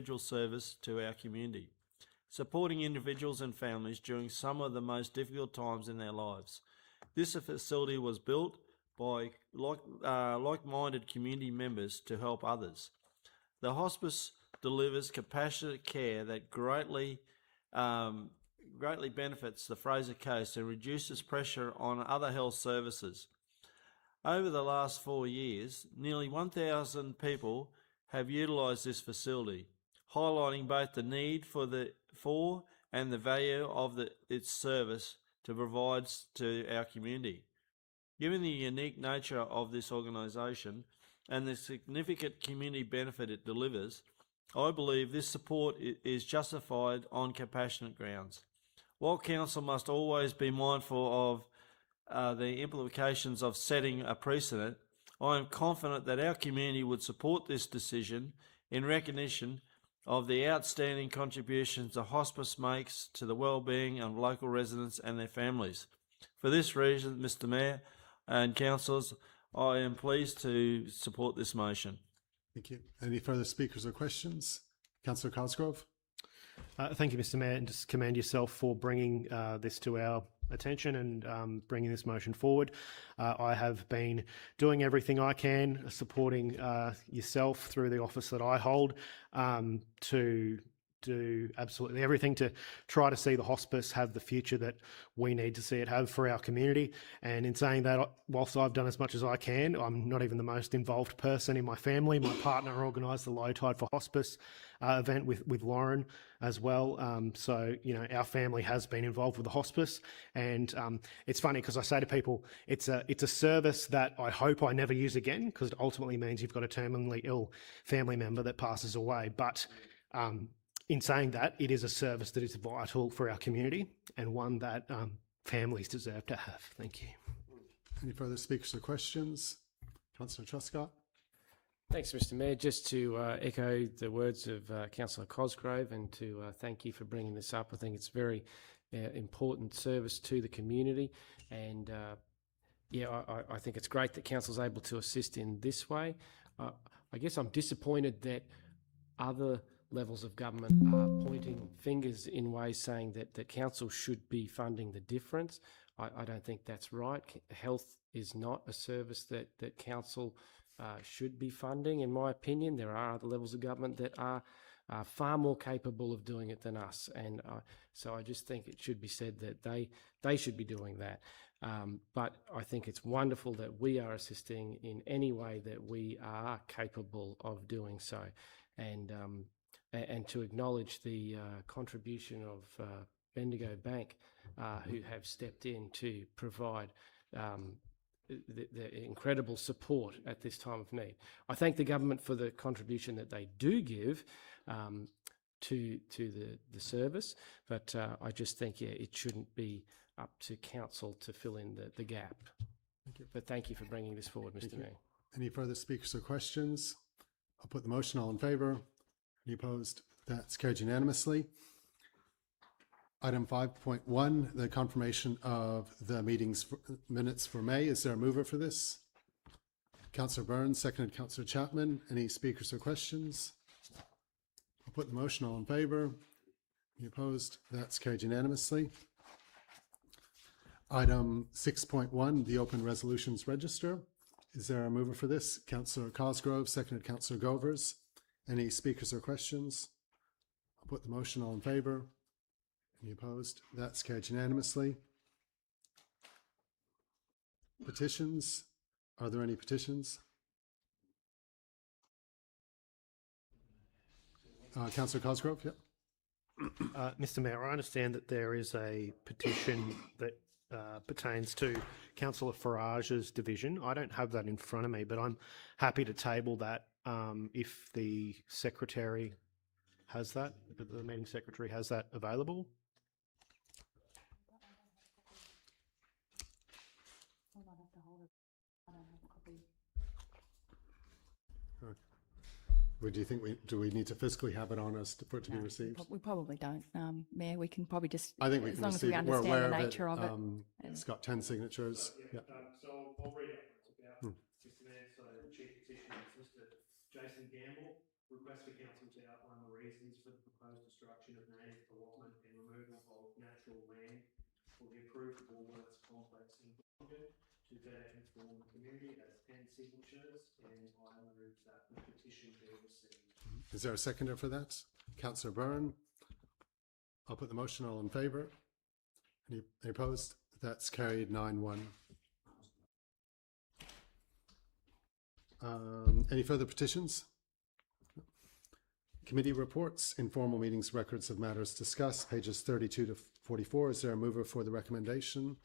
federal service to our community, supporting individuals and families during some of the most difficult times in their lives. This facility was built by like-minded community members to help others. The hospice delivers compassionate care that greatly benefits the Fraser Coast and reduces pressure on other health services. Over the last 4 years, nearly 1,000 people have utilised this facility, highlighting both the need for and the value of its service to provide to our community. Given the unique nature of this organisation and the significant community benefit it delivers, I believe this support is justified on compassionate grounds. While Council must always be mindful of the implications of setting a precedent, I am confident that our community would support this decision in recognition of the outstanding contributions the hospice makes to the well-being of local residents and their families. For this reason, Mr Mayor and councillors, I am pleased to support this motion. Thank you. Any further speakers or questions? Councillor Cosgrove. Thank you, Mr Mayor, and just commend yourself for bringing this to our attention and bringing this motion forward. I have been doing everything I can, supporting yourself through the office that I hold, to do absolutely everything to try to see the hospice have the future that we need to see it have for our community. And in saying that, whilst I've done as much as I can, I'm not even the most involved person in my family. My partner organised the Low Tide for Hospice event with Lauren as well. So, you know, our family has been involved with the hospice, and it's funny because I say to people, it's a service that I hope I never use again, because it ultimately means you've got a terminally ill family member that passes away. But in saying that, it is a service that is vital for our community and one that families deserve to have. Thank you. Any further speakers or questions? Councillor Truscott. Thanks, Mr Mayor. Just to echo the words of Councillor Cosgrove and to thank you for bringing this up. I think it's very important service to the community, and yeah, I think it's great that Council's able to assist in this way. I guess I'm disappointed that other levels of government are pointing fingers in ways saying that Council should be funding the difference. I don't think that's right. Health is not a service that Council should be funding, in my opinion. There are other levels of government that are far more capable of doing it than us, and so I just think it should be said that they should be doing that. But I think it's wonderful that we are assisting in any way that we are capable of doing so, and to acknowledge the contribution of Bendigo Bank, who have stepped in to provide the incredible support at this time of need. I thank the government for the contribution that they do give to the service, but I just think, yeah, it shouldn't be up to Council to fill in the gap. Thank you. But thank you for bringing this forward, Mr Mayor. Any further speakers or questions? I'll put the motion. All in favour? Any opposed? That's carried unanimously. Item 5.1, the confirmation of the meeting's minutes for May. Is there a mover for this? Councillor Burns, seconded Councillor Chapman. Any speakers or questions? I'll put the motion. All in favour? Any opposed? That's carried unanimously. Item 6.1, the open resolutions register. Is there a mover for this? Councillor Cosgrove, seconded Councillor Govers. Any speakers or questions? I'll put the motion. All in favour? Any opposed? That's carried unanimously. Petitions. Are there any petitions? Councillor Cosgrove, yeah. Mr Mayor, I understand that there is a petition that pertains to Councillor Farage's division. I don't have that in front of me, but I'm happy to table that if the secretary has that, if the meeting secretary has that available. Do you think do we need to physically have it on us for it to be received? We probably don't, Mayor. We can probably just, I think we as can long as receive we it. We're understand aware the of nature of it. It's got 10 signatures. Yeah. So I'll read out what it's about, Mr Mayor. So the chief petitioner is Mr Jason Gamble. Request for Council to outline the reasons agricultural land for the approved Woolworths complex in Gordon to better inform the community. That's 10 signatures, and I move that the petition be received. Is there a seconder for that? Councillor Byrne. I'll put the motion. All in favour? Any opposed? That's carried 9-1. Any further petitions? Committee reports, informal meetings, records of matters discussed, pages 32 to 44. Is there a mover for the recommendation?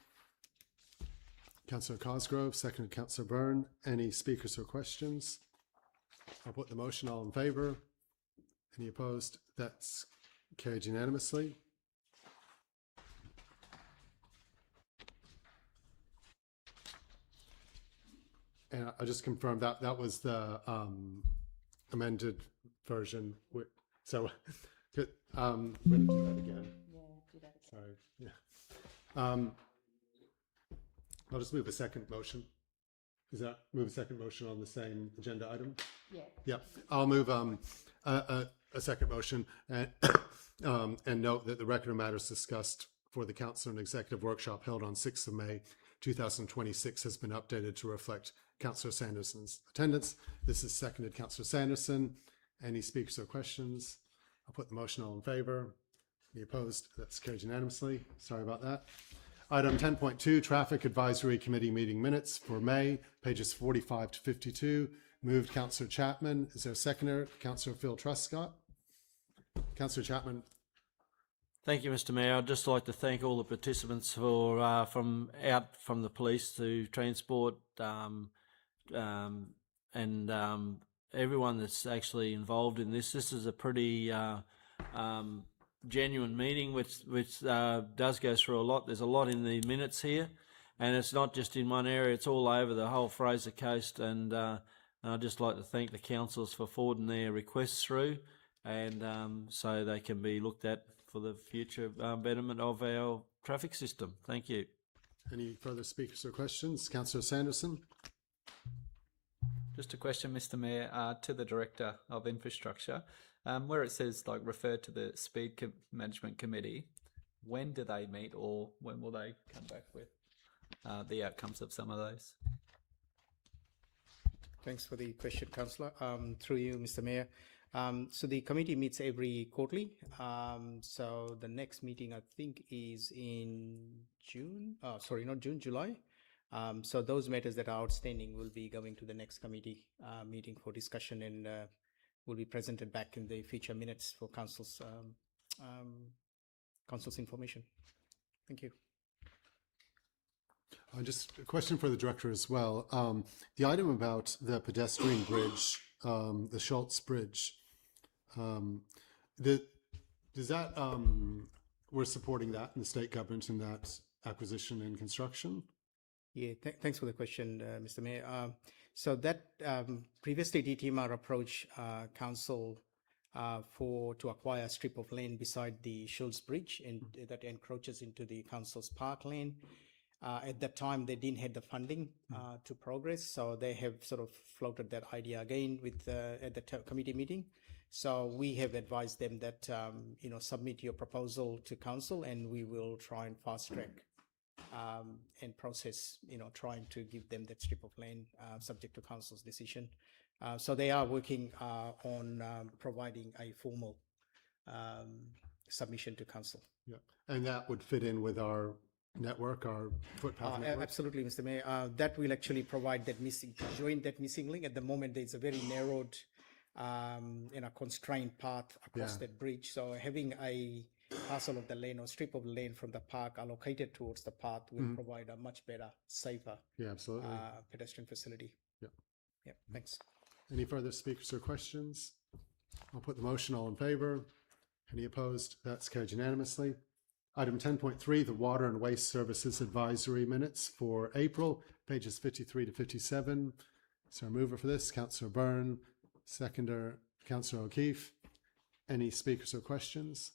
Councillor Cosgrove, seconded Councillor Byrne. Any speakers or questions? I'll put the motion. All in favour? Any opposed? That's carried unanimously. And I just confirmed that that was the amended version. So we're going to do that again. Yeah, do that again. Sorry. Yeah. I'll just move a second motion. Is that move a second motion on the same agenda item? Yeah. Yeah. I'll move a second motion and note that the record of matters discussed for the council and executive workshop held on 6th of May 2026 has been updated to reflect Councillor Sanderson's attendance. This is seconded Councillor Sanderson. Any speakers or questions? I'll put the motion. All in favour? Any opposed? That's carried unanimously. Sorry about that. Item 10.2, Traffic Advisory Committee meeting minutes for May, pages 45 to 52. Moved Councillor Chapman. Is there a seconder? Councillor Phil Truscott. Councillor Chapman. Thank you, Mr. Mayor. I'd just like to thank all the participants for from the police to transport and everyone that's actually involved in this. This is a pretty genuine meeting, which does go through a lot. There's a lot in the minutes here, and it's not just in one area. It's all over the whole Fraser coast, and I'd just like to thank the councillors for forwarding their requests through, and so they can be looked at for the future betterment of our traffic system. Thank you. Any further speakers or questions? Councillor Sanderson. Just a question, Mr. Mayor, to the Director of Infrastructure, where it says like refer to the Speed Management Committee. When do they meet, or when will they come back with the outcomes of some of those? Thanks for the question, Councillor. Through you, Mr. Mayor. So the committee meets every quarterly. So the next meeting, I think, is in June. Sorry, not June, July. So those matters that are outstanding will be going to the next committee meeting for discussion, and will be presented back in the future minutes for council's information. Thank you. Just a question for the director as well. The item about the pedestrian bridge, the Schultz Bridge, does that we're supporting that in the state government in that acquisition and construction? Yeah, thanks for the question, Mr. Mayor. So that previously DTMR approached council to acquire a strip of land beside the Schultz Bridge, and that encroaches into the council's parkland. At that time, they didn't have the funding to progress, so they have sort of floated that idea again with at the committee meeting. So we have advised them that submit your proposal to council, and we will try and fast track and process, trying to give them that strip of land subject to council's decision. So they are working on providing a formal submission to council. Yeah, and that would fit in with our network, our footpath network? Absolutely, Mr. Mayor. That will actually provide that join that missing link. At the moment, there's a very narrowed constrained path across that bridge. So having a parcel of the lane or strip of lane from the park allocated towards the path will provide a much better, safer absolutely. Pedestrian facility. Yeah, thanks. Any further speakers or questions? I'll put the motion. All in favour? Any opposed? That's carried unanimously. Item 10.3, the Water and Waste Services Advisory Minutes for April, pages 53 to 57. So, mover for this, Councillor Byrne. Seconder, Councillor O'Keefe. Any speakers or questions?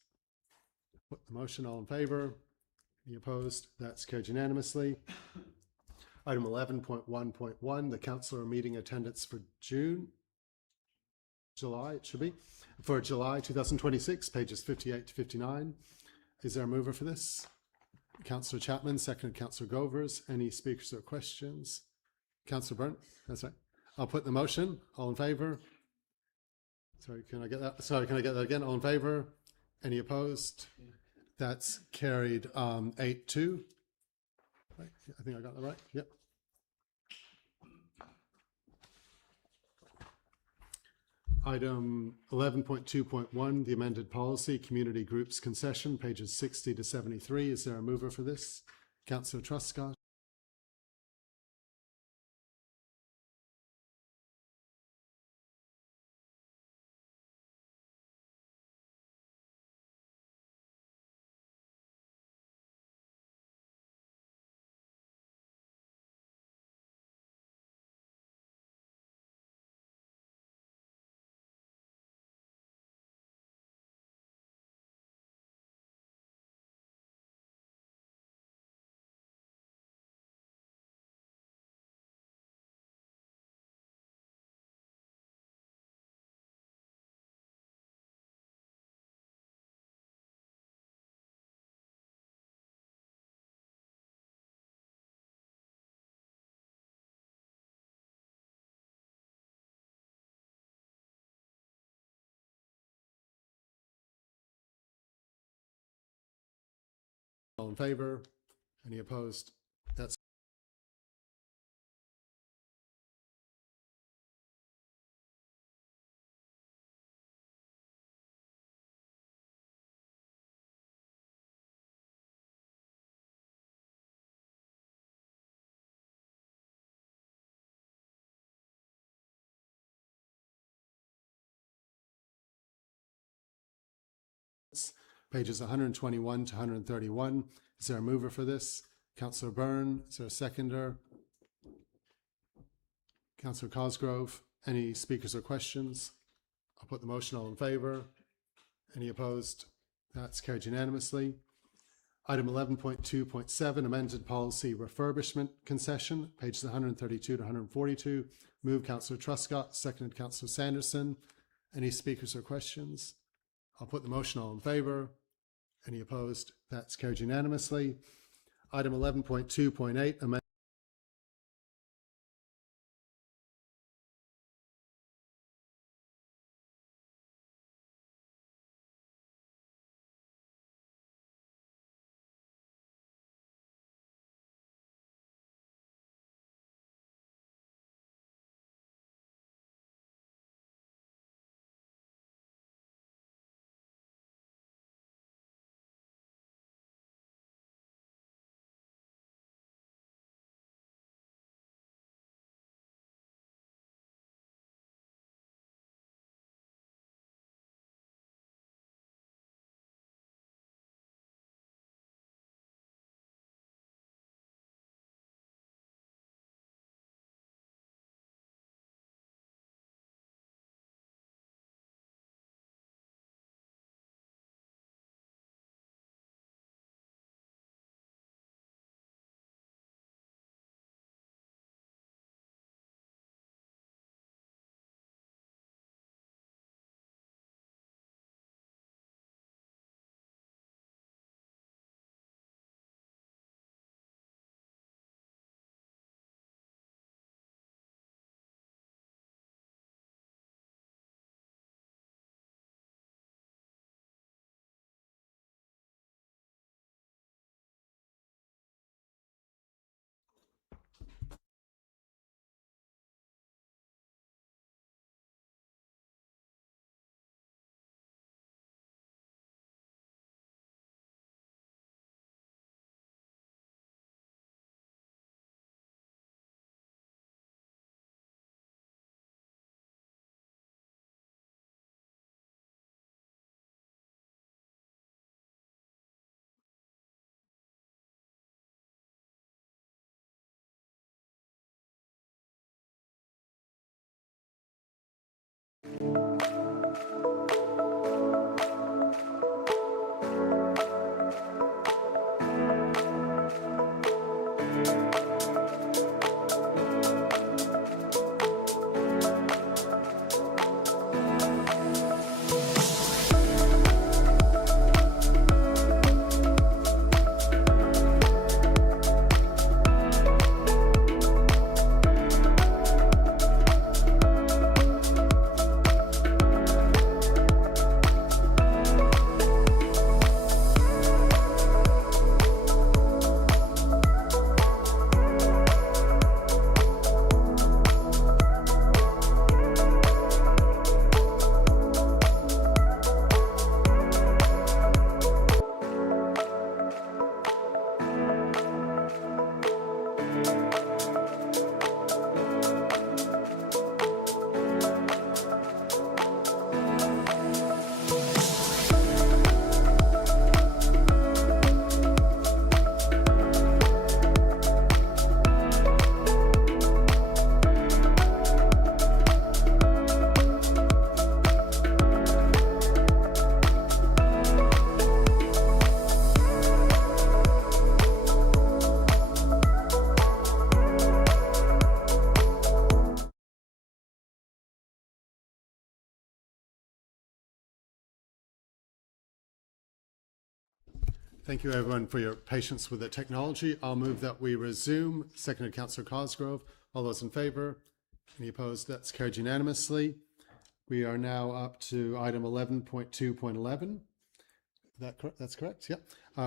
Put the motion. All in favour? Any opposed? That's carried unanimously. Item 11.1.1, the councillor meeting attendance for July, it should be, for July 2026, pages 58 to 59. Is there a mover for this? Councillor Chapman, seconded Councillor Govers. Any speakers or questions? Councillor Byrne, that's right. I'll put the motion. All in favour? Sorry, can I get that? Sorry, can I get that again? All in favour? Any opposed? That's carried 8-2. Right, I think I got that right. Yep. Item 11.2.1, the amended policy, community groups concession, pages 60 to 73. Is there a mover for this? Councillor Truscott. All in favour? Any opposed? That's pages 121 to 131. Is there a mover for this? Councillor Byrne. Is there a seconder? Councillor Cosgrove. Any speakers or questions? I'll put the motion. All in favour? Any opposed? That's carried unanimously. Item 11.2.7, amended policy refurbishment concession, pages 132 to 142. Move Councillor Truscott, seconded Councillor Sanderson. Any speakers or questions? I'll put the motion. All in favour? Any opposed? That's carried unanimously. Item 11.2.8, amended Thank you, everyone, for your patience with the technology. I'll move that we resume. Seconded, Councillor Cosgrove. All those in favour? Any opposed? That's carried unanimously. We are now up to item 11.2.11. That's correct, yeah.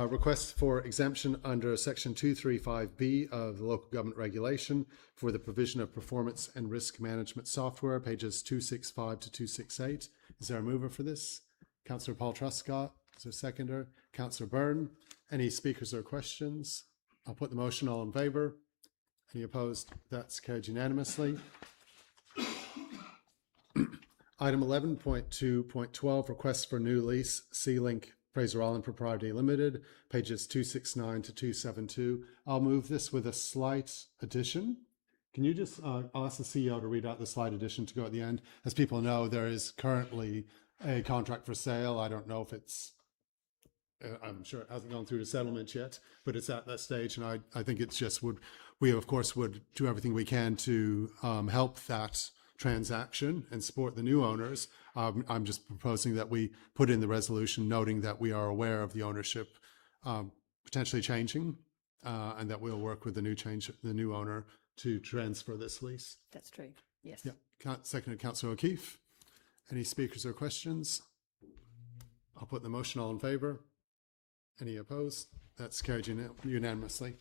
Request for exemption under section 235B of the local government regulation for the provision of performance and risk management software, pages 265 to 268. Is there a mover for this? Councillor Paul Truscott. Is there a seconder? Councillor Byrne. Any speakers or questions? I'll put the motion. All in favour? Any opposed? That's carried unanimously. Item 11.2.12, request for new lease, C-Link Fraser Island Propriety Limited, pages 269 to 272. I'll move this with a slight addition. Can you just, I'll ask the CEO to read out the slight addition to go at the end. As people know, there is currently a contract for sale. I don't know if it's, I'm sure it hasn't gone through the settlement yet, but it's at that stage. And I think it's just we of course would do everything we can to help that transaction and support the new owners. I'm just proposing that we put in the resolution noting that we are aware of the ownership potentially changing and that we'll work with the new owner to transfer this lease. That's true. Yes. Yeah. Seconded, Councillor O'Keefe. Any speakers or questions? I'll put the motion. All in favour? Any opposed? That's carried unanimously.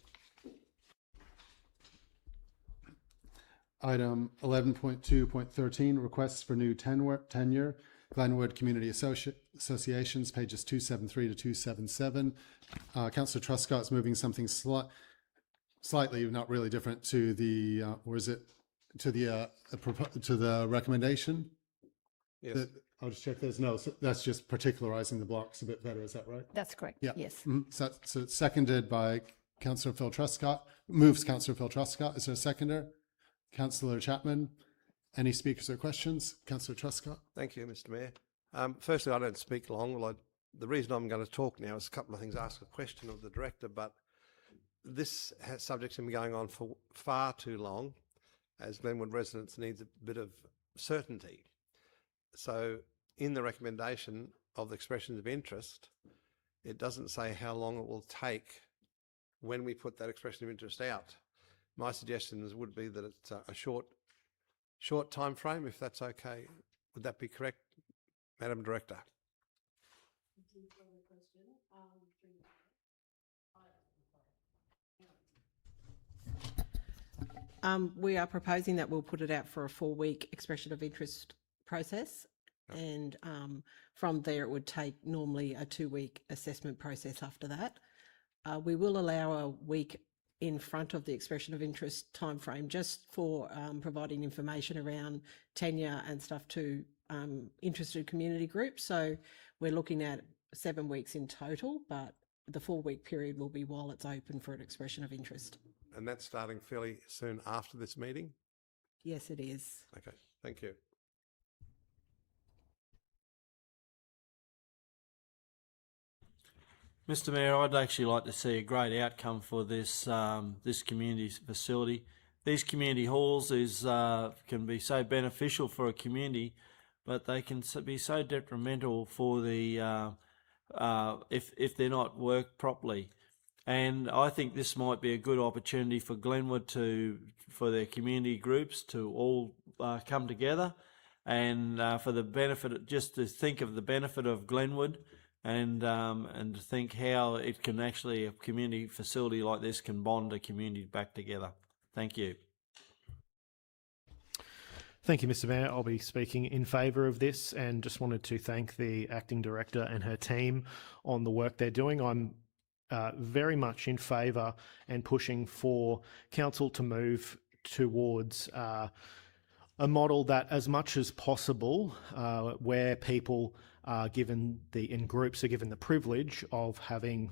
Item 11.2.13, requests for new tenure, Glenwood Community Associations, pages 273 to 277. Councillor Truscott's moving something slightly, not really different to the, or is it to the recommendation? Yes. I'll just check. There's no, so that's just particularizing the blocks a bit better. Is that right? That's correct. Yeah. Yes. So it's seconded by Councillor Phil Truscott. Moves Councillor Phil Truscott. Is there a seconder? Councillor Chapman. Any speakers or questions? Councillor Truscott. Thank you, Mr. Mayor. Firstly, I don't speak long. Well, the reason I'm going to talk now is a couple of things. Ask a question of the director, but this subject's been going on for far too long, as Glenwood residents need a bit of certainty. So, in the recommendation of the expressions of interest, it doesn't say how long it will take when we put that expression of interest out. My suggestions would be that it's a short time frame, if that's okay. Would that be correct, Madam Director? We are proposing that we'll put it out for a 4-week expression of interest process. And from there, it would take normally a 2-week assessment process after that. We will allow a week in front of the expression of interest timeframe just for providing information around tenure and stuff to interested community groups. So we're looking at 7 weeks in total, but the 4-week period will be while it's open for an expression of interest. And that's starting fairly soon after this meeting? Yes, it is. Okay, thank you. Mr. Mayor, I'd actually like to see a great outcome for this this community facility. These community halls can be so beneficial for a community, but they can be so detrimental for the if they're not worked properly. And I think this might be a good opportunity for Glenwood for their community groups to all come together, and for the benefit, just to think of the benefit of Glenwood. And to think how it can actually, a community facility like this can bond a community back together. Thank you. Thank you, Mr. Mayor. I'll be speaking in favour of this, and just wanted to thank the acting director and her team on the work they're doing. I'm very much in favour and pushing for council to move towards a model that, as much as possible, where people are given and groups are given the privilege of having,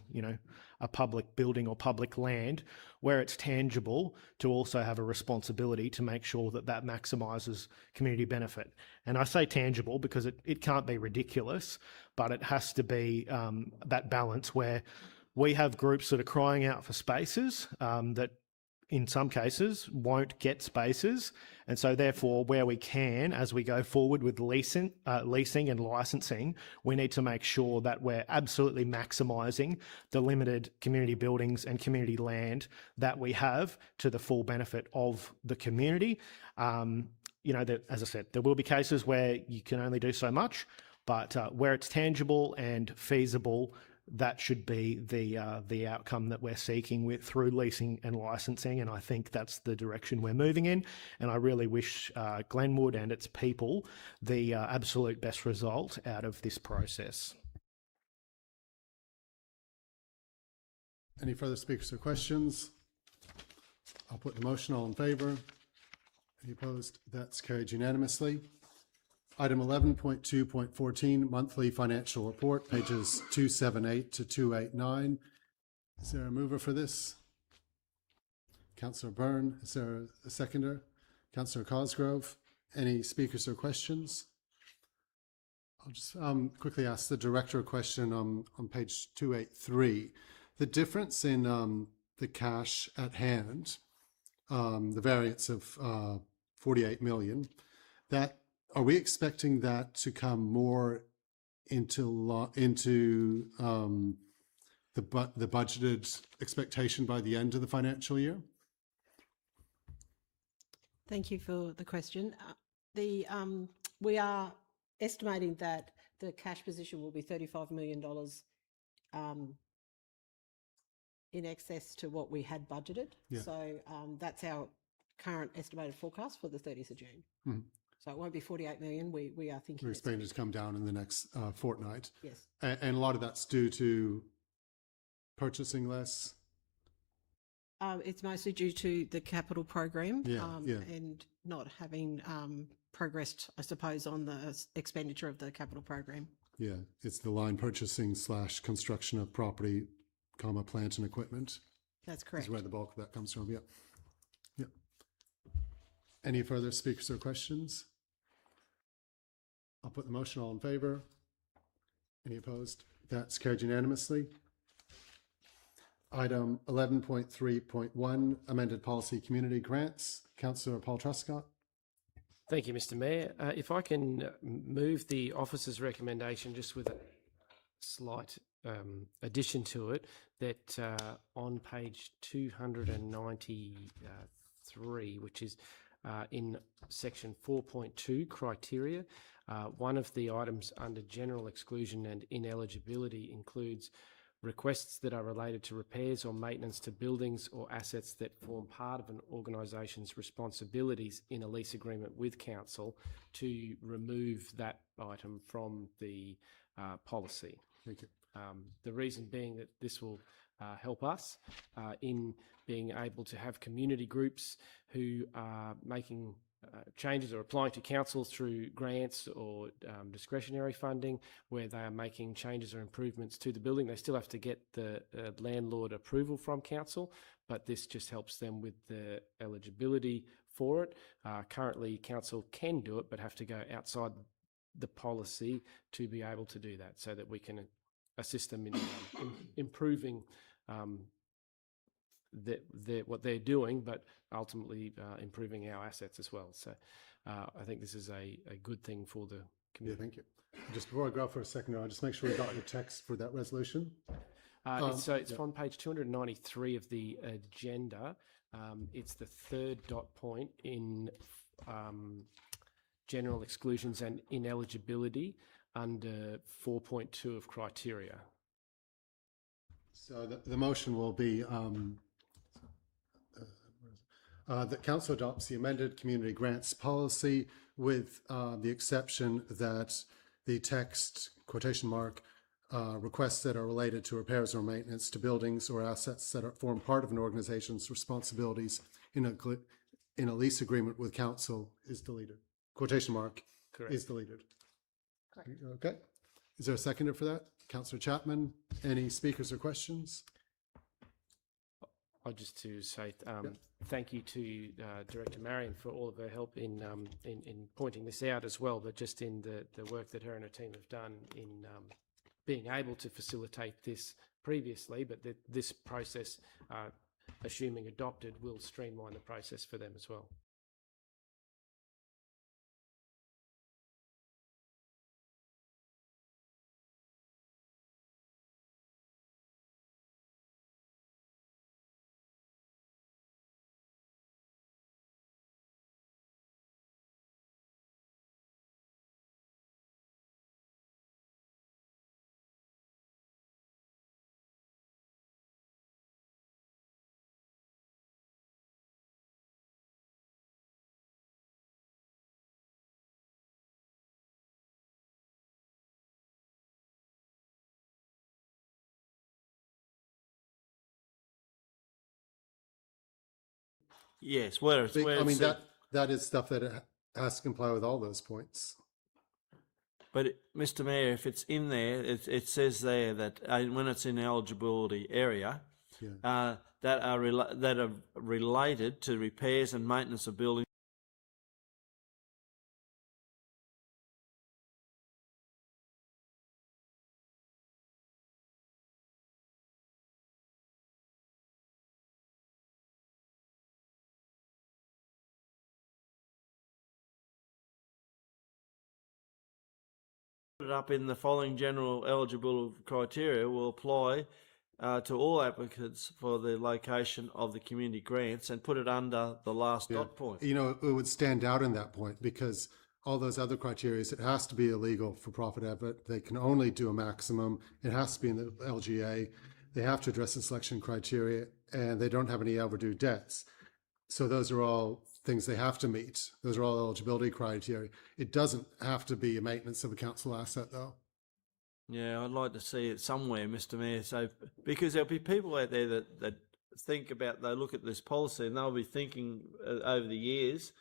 a public building or public land, where it's tangible, to also have a responsibility to make sure that that maximises community benefit. And I say tangible because it can't be ridiculous, but it has to be that balance where we have groups that are crying out for spaces that in some cases won't get spaces, And so therefore, where we can, as we go forward with leasing and licensing, we need to make sure that we're absolutely maximising the limited community buildings and community land that we have to the full benefit of the community. As I said, there will be cases where you can only do so much, but where it's tangible and feasible, that should be the outcome that we're seeking through leasing and licensing, and I think that's the direction we're moving in. And I really wish Glenwood and its people the absolute best result out of this process. Any further speakers or questions? I'll put the motion. All in favour? Any opposed? That's carried unanimously. Item 11.2.14, monthly financial report, pages 278 to 289. Is there a mover for this? Councillor Byrne. Is there a seconder? Councillor Cosgrove. Any speakers or questions? I'll just quickly ask the director a question on page 283. The difference in the cash at hand, the variance of 48 million, that are we expecting that to come more into the budgeted expectation by the end of the financial year? Thank you for the question. We are estimating that the cash position will be $35 million in excess to what we had budgeted. Yeah. So that's our current estimated forecast for the 30th of June. Mm-hmm. So it won't be 48 million. We are thinking We're it's expecting it to come down in the next fortnight. yes. And a lot of that's due to purchasing less. It's mostly due to the capital program Yeah. and not having progressed, I suppose, on the expenditure of the capital program. Yeah, it's the line purchasing / construction of property, plant and equipment. That's correct. Is where the bulk of that comes from. Yep. Yep. Any further speakers or questions? I'll put the motion. All in favour? Any opposed? That's carried unanimously. Item 11.3.1, amended policy community grants. Councillor Paul Truscott. Thank you, Mr. Mayor. If I can move the officer's recommendation just with a slight addition to it, that on page 293, which is in section 4.2 criteria, one of the items under general exclusion and ineligibility includes requests that are related to repairs or maintenance to buildings or assets that form part of an organisation's responsibilities in a lease agreement with council, to remove that item from the policy. Thank you. The reason being that this will help us in being able to have community groups who are making changes or applying to council through grants or discretionary funding, where they are making changes or improvements to the building. They still have to get the landlord approval from council, but this just helps them with the eligibility for it. Currently, council can do it, but have to go outside the policy to be able to do that, so that we can assist them in improving what they're doing, but ultimately improving our assets as well. So I think this is a good thing for the community. Yeah, thank you. Just before I go for a second, I'll just make sure we got your text for that resolution. It's on page 293 of the agenda. It's the third dot point in general exclusions and ineligibility under 4.2 of criteria. So the motion will be that council adopts the amended community grants policy with the exception that the text quotation mark requests that are related to repairs or maintenance to buildings or assets that form part of an organization's responsibilities in a lease agreement with council is deleted. Quotation mark. Correct. Is deleted. Correct. Okay. Is there a seconder for that? Councillor Chapman. Any speakers or questions? I'd just to say thank you to Director Marion for all of her help in pointing this out as well, but just in the work that her and her team have done in being able to facilitate this previously, but that this process, assuming adopted, will streamline the process for them as well. Yes, where it's, I mean, said- that is stuff that has to comply with all those points. But Mr. Mayor, if it's in there, it says there that when it's in the eligibility area, Yeah. that are related to repairs and maintenance of buildings. Put it up in the following general eligible criteria will apply to all applicants for the location of the community grants, and put it under the last dot point. You know, it would stand out in that point because all those other criteria, it has to be illegal for profit effort. They can only do a maximum. It has to be in the LGA. They have to address the selection criteria, and they don't have any overdue debts. So those are all things they have to meet. Those are all eligibility criteria. It doesn't have to be a maintenance of a council asset, though. Yeah, I'd like to see it somewhere, Mr. Mayor. So, because there'll be people out there that think about, they look at this policy and they'll be thinking over the years,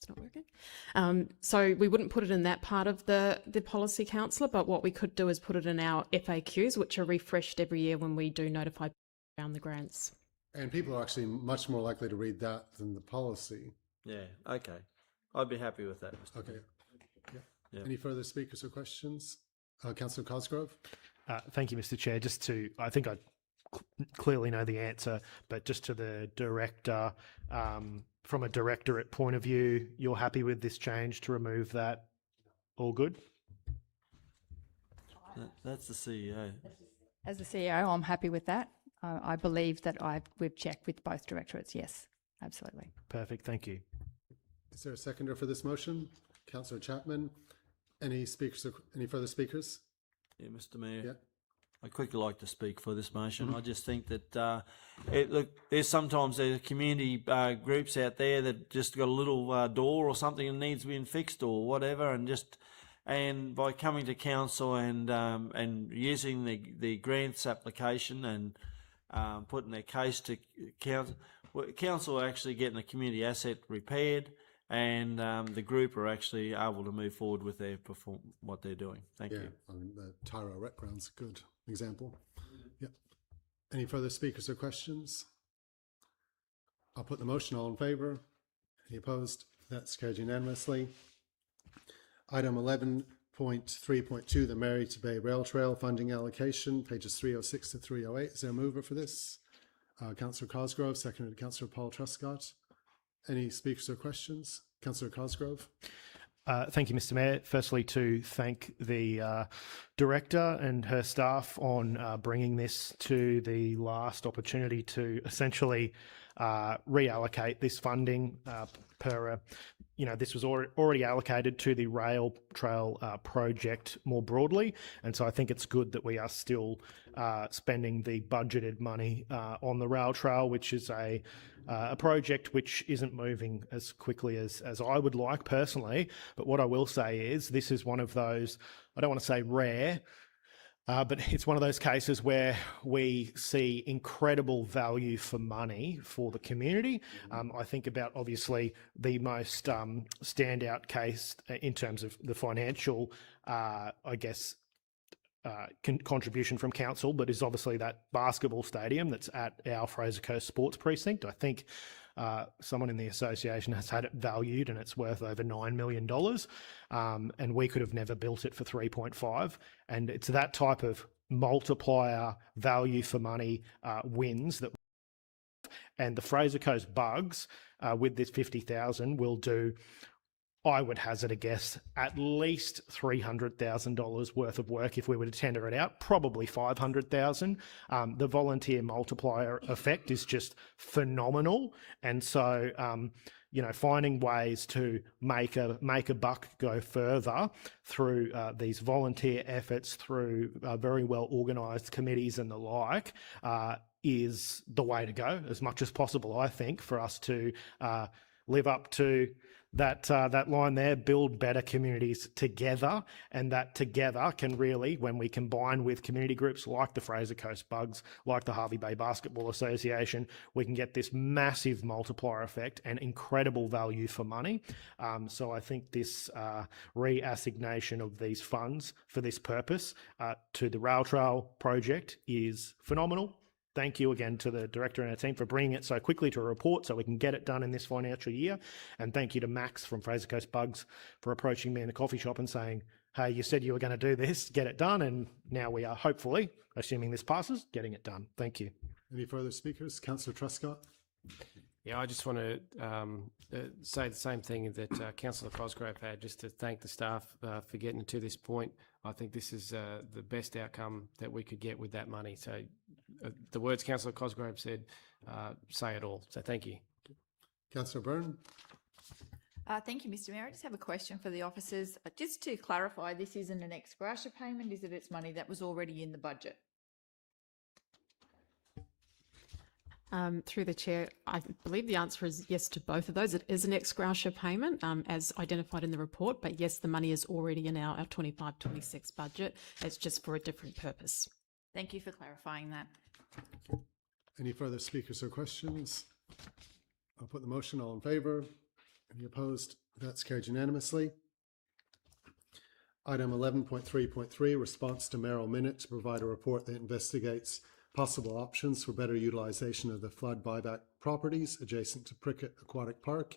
It's not working. So we wouldn't put it in that part of the policy, councillor, but what we could do is put it in our FAQs, which are refreshed every year when we do notify around the grants. And people are actually much more likely to read that than the policy. yeah, okay. I'd be happy with that, Mr. Okay. Mayor. Yeah. Any further speakers or questions? Councillor Cosgrove? Thank you, Mr. Chair. I think I clearly know the answer, but just to the director, from a directorate point of view, you're happy with this change to remove that? All good? That's the CEO. As the CEO, I'm happy with that. I believe that we've checked with both directorates. Yes, absolutely. Perfect. Thank you. Is there a seconder for this motion? Councillor Chapman? Any further speakers? Yeah, Mr. Mayor. Yeah. I'd quickly like to speak for this motion. I just think that there's sometimes community groups out there that just got a little door or something that needs to be fixed or whatever, and by coming to council and using the grants application and putting their case to council are actually getting the community asset repaired, and the group are actually able to move forward with what they're doing. Thank you. I mean, the Tyro Rec Ground's a good example. Yep. Any further speakers or questions? I'll put the motion. All in favour? Any opposed? That's carried unanimously. Item 11.3.2, the Mary to Bay Rail Trail funding allocation, pages 306 to 308. Is there a mover for this? Councillor Cosgrove, seconded Councillor Paul Truscott. Any speakers or questions? Councillor Cosgrove. Thank you, Mr. Mayor. Firstly, to thank the director and her staff on bringing this to the last opportunity to essentially reallocate this funding this was already allocated to the rail trail project more broadly, and so I think it's good that we are still spending the budgeted money on the rail trail, which is a project which isn't moving as quickly as I would like personally. But what I will say is this is one of those, I don't want to say rare, but it's one of those cases where we see incredible value for money for the community. I think about obviously the most standout case in terms of the financial, contribution from council, but is obviously that basketball stadium that's at our Fraser Coast Sports Precinct. I think someone in the association has had it valued and it's worth over $9 million, and we could have never built it for 3.5. And it's that type of multiplier value for money wins that, and the Fraser Coast Bugs with this 50,000 will do I would hazard a guess at least $300,000 worth of work if we were to tender it out, probably 500,000. The volunteer multiplier effect is just phenomenal. And so, finding ways to make a buck go further through these volunteer efforts, through very well organised committees and the like, is the way to go as much as possible, I think, for us to live up to that line there, build better communities together, and that together can really, when we combine with community groups like the Fraser Coast Bugs, like the Harvey Bay Basketball Association, we can get this massive multiplier effect and incredible value for money. So I think this reassignation of these funds for this purpose to the Rail Trail project is phenomenal. Thank you again to the director and our team for bringing it so quickly to a report so we can get it done in this financial year. And thank you to Max from Fraser Coast Bugs for approaching me in the coffee shop and saying, hey, you said you were going to do this, get it done. And now we are hopefully, assuming this passes, getting it done. Thank you. Any further speakers? Councillor Truscott. Yeah, I just want to say the same thing that Councillor Cosgrove had, just to thank the staff for getting to this point. I think this is the best outcome that we could get with that money. So the words Councillor Cosgrove said say it all. So thank you. Councillor Byrne. Thank you, Mr Mayor. I just have a question for the officers. Just to clarify, this isn't an ex gratia payment, is it? It's money that was already in the budget? Through the chair, I believe the answer is yes to both of those. It is an ex gratia payment as identified in the report, but yes, the money is already in our 25-26 budget. It's just for a different purpose. Thank you for clarifying that. Any further speakers or questions? I'll put the motion. All in favour? Any opposed? That's carried unanimously. Item 11.3.3, response to Merrill Minute to provide a report that investigates possible options for better utilisation of the flood buyback properties adjacent to Prickett Aquatic Park.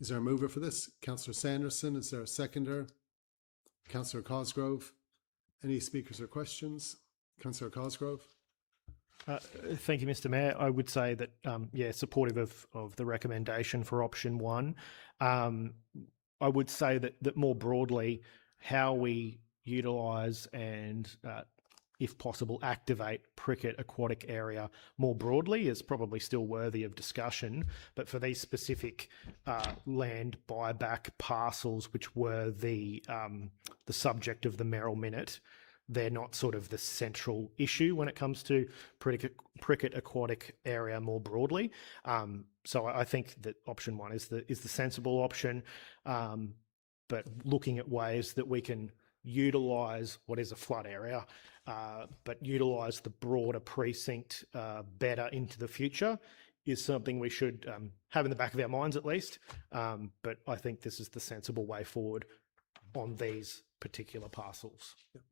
Is there a mover for this? Councillor Sanderson. Is there a seconder? Councillor Cosgrove. Any speakers or questions? Councillor Cosgrove. Thank you, Mr Mayor. I would say that, supportive of the recommendation for option one. I would say that more broadly, how we utilise and if possible, activate Prickett Aquatic Area more broadly is probably still worthy of discussion. But for these specific land buyback parcels, which were the subject of the Merrill Minute, they're not sort of the central issue when it comes to Prickett Aquatic Area more broadly. So I think that option one is the sensible option. But looking at ways that we can utilise what is a flood area, but utilise the broader precinct better into the future is something we should have in the back of our minds at least. But I think this is the sensible way forward on these particular parcels. Yep.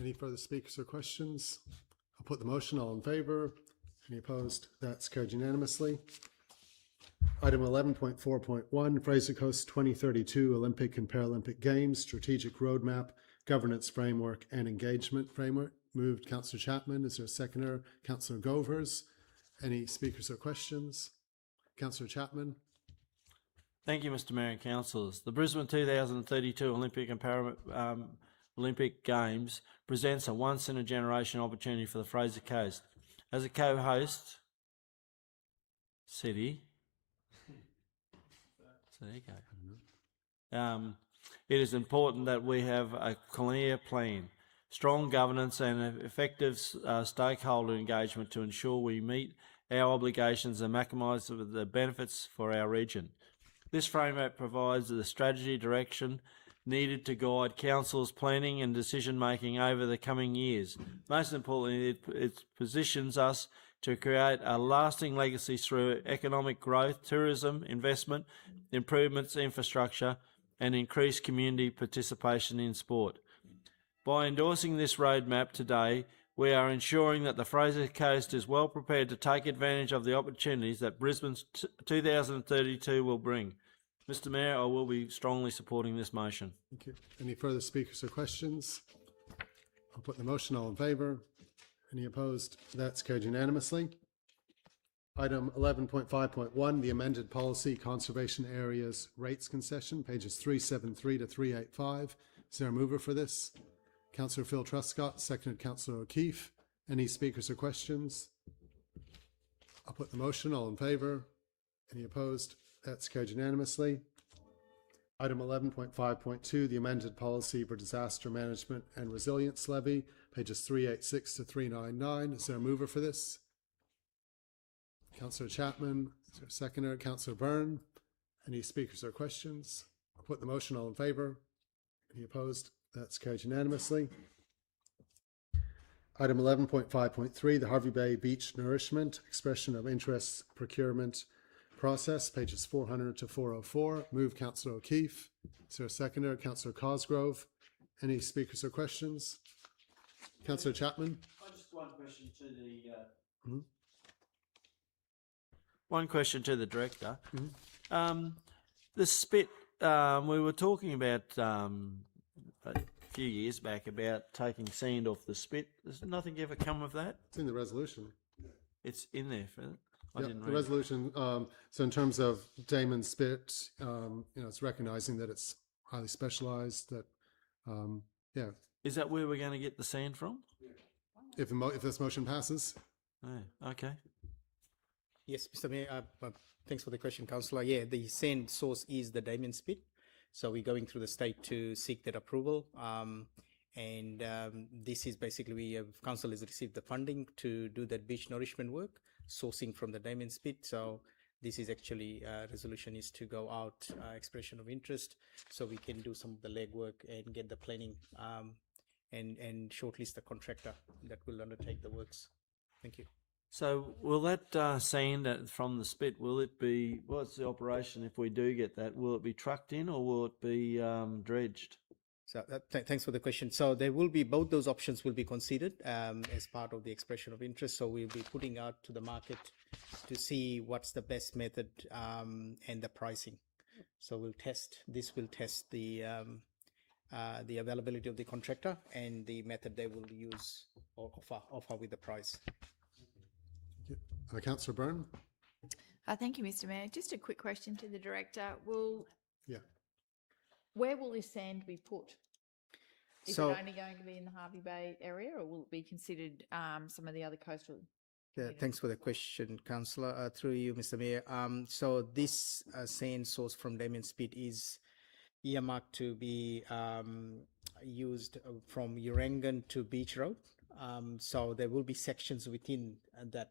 Any further speakers or questions? I'll put the motion. All in favour? Any opposed? That's carried unanimously. Item 11.4.1, Fraser Coast 2032 Olympic and Paralympic Games, Strategic Roadmap, Governance Framework and Engagement Framework. Moved Councillor Chapman. Is there a seconder? Councillor Govers. Any speakers or questions? Councillor Chapman. Thank you, Mr Mayor and Councillors. The Brisbane 2032 Olympic and Paralympic Games presents a once-in-a-generation opportunity for the Fraser Coast. As a co-host city, so there you go. It is important that we have a clear plan, strong governance and effective stakeholder engagement to ensure we meet our obligations and maximise the benefits for our region. This framework provides the strategy direction needed to guide Council's planning and decision-making over the coming years. Most importantly, it positions us to create a lasting legacy through economic growth, tourism, investment, improvements, infrastructure, and increased community participation in sport. By endorsing this roadmap today, we are ensuring that the Fraser Coast is well prepared to take advantage of the opportunities that Brisbane's 2032 will bring. Mr Mayor, I will be strongly supporting this motion. Thank you. Any further speakers or questions? I'll put the motion. All in favour? Any opposed? That's carried unanimously. Item 11.5.1, the amended policy conservation areas rates concession, pages 373 to 385. Is there a mover for this? Councillor Phil Truscott, seconded Councillor O'Keefe. Any speakers or questions? I'll put the motion. All in favour? Any opposed? That's carried unanimously. Item 11.5.2, the amended policy for disaster management and resilience levy, pages 386 to 399. Is there a mover for this? Councillor Chapman, is there a seconder? Councillor Byrne. Any speakers or questions? I'll put the motion. All in favour? Any opposed? That's carried unanimously. Item 11.5.3, the Harvey Bay Beach Nourishment Expression of Interest Procurement Process, pages 400 to 404. Move Councillor O'Keefe. Is there a seconder? Councillor Cosgrove. Any speakers or questions? Councillor Chapman. Just one question to the one question to the director. The spit. We were talking about a few years back about taking sand off the spit. There's nothing ever come of that. It's in the resolution. It's in there for it. I Yeah, didn't the read it. resolution. So in terms of Damon Spit, it's recognizing that it's highly specialized. That, Is that where we're going to get the sand from? if this motion passes, Oh, okay. Yes, Mr. Mayor, thanks for the question, Councillor. Yeah, the sand source is the Damien Spit. So we're going through the state to seek that approval. This is basically, council has received the funding to do that beach nourishment work, sourcing from the Damien Spit. So this is actually, resolution is to go out, expression of interest, so we can do some of the legwork and get the planning, and shortlist the contractor that will undertake the works. Thank you. So will that sand from the spit, will it be, what's the operation if we do get that? Will it be trucked in or will it be dredged? So thanks for the question. So there will be, both those options will be considered as part of the expression of interest. So we'll be putting out to the market to see what's the best method and the pricing. So we'll test the availability of the contractor and the method they will use or offer with the price. Councillor Byrne. Thank you, Mr. Mayor. Just a quick question to the director. Where will this sand be put? Is it only going to be in the Harvey Bay area, or will it be considered some of the other coastal? Thanks for the question, Councillor. Through you, Mr. Mayor. So this sand source from Damien Spit is earmarked to be used from Urangan to Beach Road. So there will be sections within that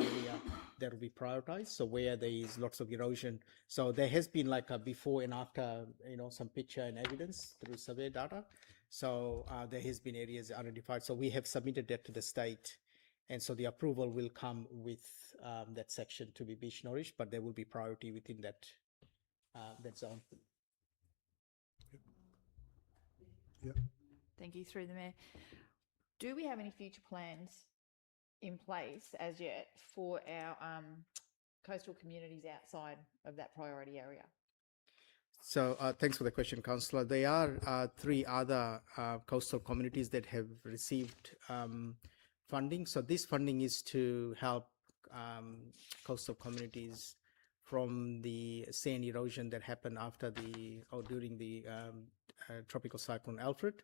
area that will be prioritized. So where there is lots of erosion. So there has been like a before and after, some picture and evidence through survey data. So there has been areas identified. So we have submitted that to the state. And so the approval will come with that section to be beach nourished, but there will be priority within that zone. Thank you, through the Mayor. Do we have any future plans in place as yet for our coastal communities outside of that priority area? So thanks for the question, Councillor. There are 3 other coastal communities that have received funding. So this funding is to help coastal communities from the sand erosion that happened after during the tropical cyclone Alfred.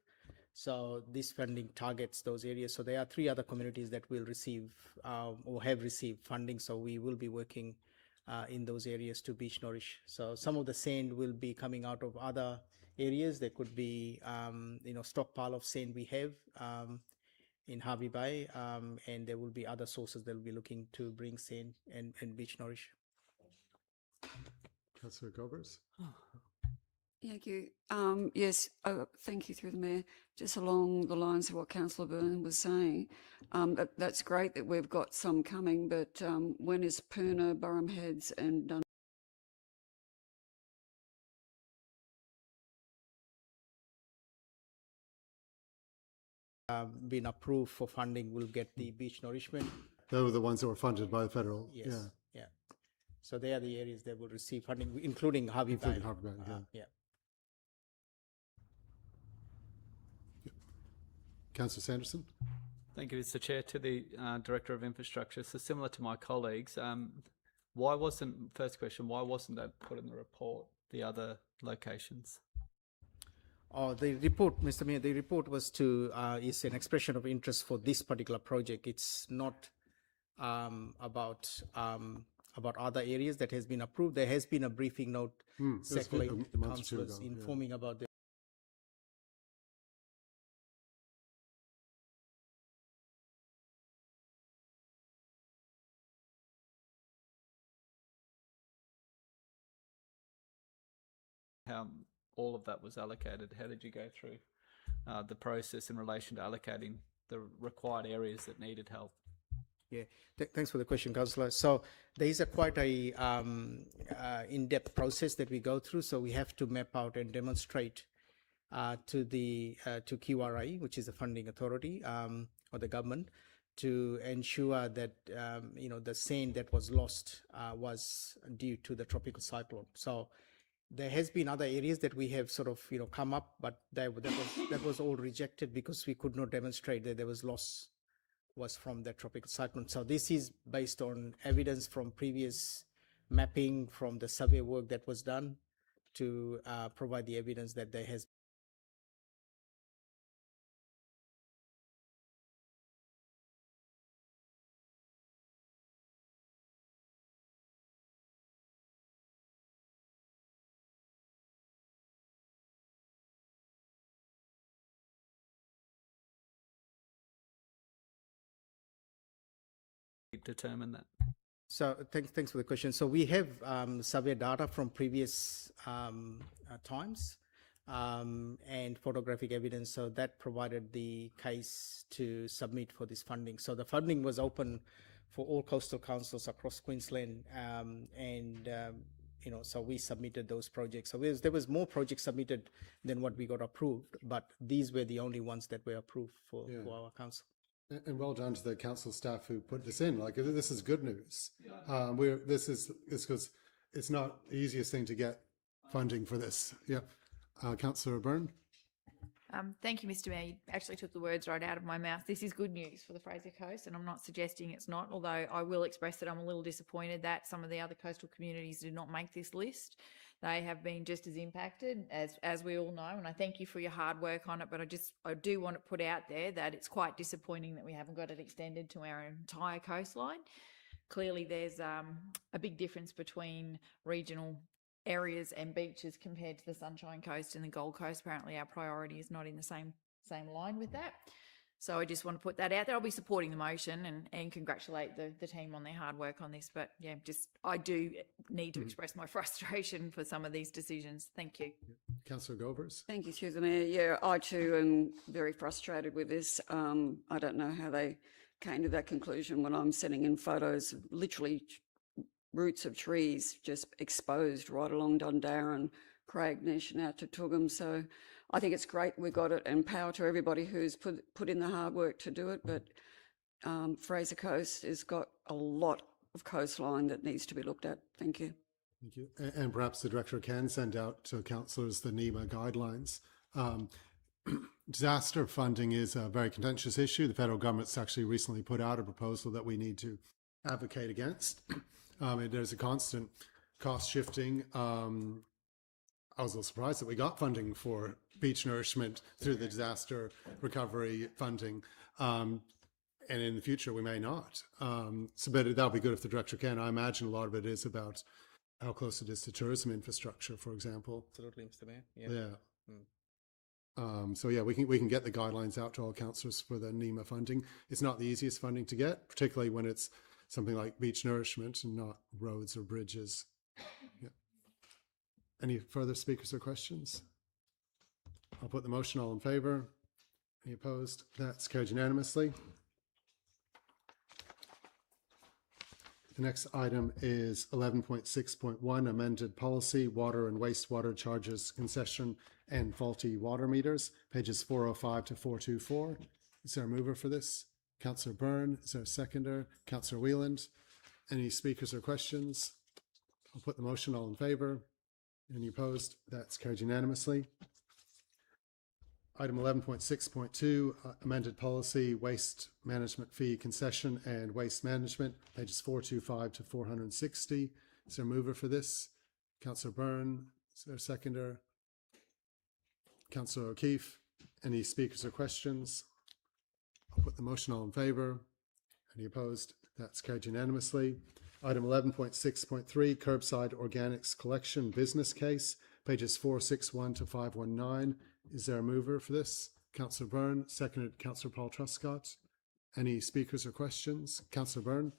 So this funding targets those areas. So there are 3 other communities that will receive or have received funding. So we will be working in those areas to beach nourish. So some of the sand will be coming out of other areas. There could be, stockpile of sand we have in Harvey Bay, and there will be other sources that will be looking to bring sand and beach nourish. Councillor Gobers. Thank you. Yes, thank you through the Mayor. Just along the lines of what Councillor Byrne was saying, that's great that we've got some coming, but when is Poona, Burham Heads and been approved for funding will get the beach nourishment? Those were the ones that were funded by the federal. Yes. Yeah. So they are the areas that will receive funding, including Harvey Bay. Including Harvey Bay, yeah. Councillor Sanderson. Thank you, Mr. Chair. To the Director of Infrastructure, so similar to my colleagues, why wasn't, first question, why wasn't that put in the report, the other locations? Oh, the report, Mr. Mayor, the report was to, is an expression of interest for this particular project. It's not about other areas that has been approved. There has been a briefing note circulated to councillors informing about the How all of that was allocated? How did you go through the process in relation to allocating the required areas that needed help? Yeah, thanks for the question, Councillor. So there is quite a in-depth process that we go through. So we have to map out and demonstrate to QRA, which is the funding authority or the government, to ensure that the sand that was lost was due to the tropical cyclone. So there has been other areas that we have sort of come up, but that was all rejected because we could not demonstrate that there was loss was from that tropical cyclone. So this is based on evidence from previous mapping, from the survey work that was done to provide the evidence that there has determine that? So thanks for the question. So we have survey data from previous times and photographic evidence. So that provided the case to submit for this funding. So the funding was open for all coastal councils across Queensland, so we submitted those projects. So there was more projects submitted than what we got approved, but these were the only ones that were approved for our council. And well done to the council staff who put this in. Like, this is good news. This is because it's not the easiest thing to get funding for this. Yeah. Councillor Byrne. Thank you, Mr. Mayor. You actually took the words right out of my mouth. This is good news for the Fraser Coast, and I'm not suggesting it's not, although I will express that I'm a little disappointed that some of the other coastal communities did not make this list. They have been just as impacted, as we all know, and I thank you for your hard work on it, but I do want to put out there that it's quite disappointing that we haven't got it extended to our entire coastline. Clearly, there's a big difference between regional areas and beaches compared to the Sunshine Coast and the Gold Coast. Apparently our priority is not in the same line with that. So I just want to put that out there. I'll be supporting the motion and congratulate the team on their hard work on this. But yeah, I do need to express my frustration for some of these decisions. Thank you. Councillor Govers. Thank you, through the Mayor. Yeah, I too am very frustrated with this. I don't know how they came to that conclusion when I'm sending in photos of literally roots of trees just exposed right along Dundarren, Craignish and out to Toogoom. So I think it's great we got it, and power to everybody who's put in the hard work to do it. But Fraser Coast has got a lot of coastline that needs to be looked at. Thank you. Thank you. And perhaps the Director can send out to councillors the NEMA guidelines. Disaster funding is a very contentious issue. The federal government's actually recently put out a proposal that we need to advocate against. There's a constant cost shifting. I was a little surprised that we got funding for beach nourishment through the disaster recovery funding. And in the future, we may not. But that'll be good if the Director can. I imagine a lot of it is about how close it is to tourism infrastructure, for example. Absolutely, Mr. Mayor. Yeah. So yeah, we can get the guidelines out to all councillors for the NEMA funding. It's not the easiest funding to get, particularly when it's something like beach nourishment and not roads or bridges. Yeah. Any further speakers or questions? I'll put the motion. All in favour? Any opposed? That's carried unanimously. The next item is 11.6.1, amended policy, water and wastewater charges concession and faulty water meters, pages 405 to 424. Is there a mover for this? Councillor Byrne. Is there a seconder? Councillor Wheeland. Any speakers or questions? I'll put the motion. All in favour? Any opposed? That's carried unanimously. Item 11.6.2, amended policy, waste management fee concession and waste management, pages 425 to 460. Is there a mover for this? Councillor Byrne, is there a seconder? Councillor O'Keefe, any speakers or questions? I'll put the motion. All in favour? Any opposed? That's carried unanimously. Item 11.6.3, curbside organics collection business case, pages 461 to 519. Is there a mover for this? Councillor Byrne, seconded Councillor Paul Truscott. Any speakers or questions? Councillor Byrne.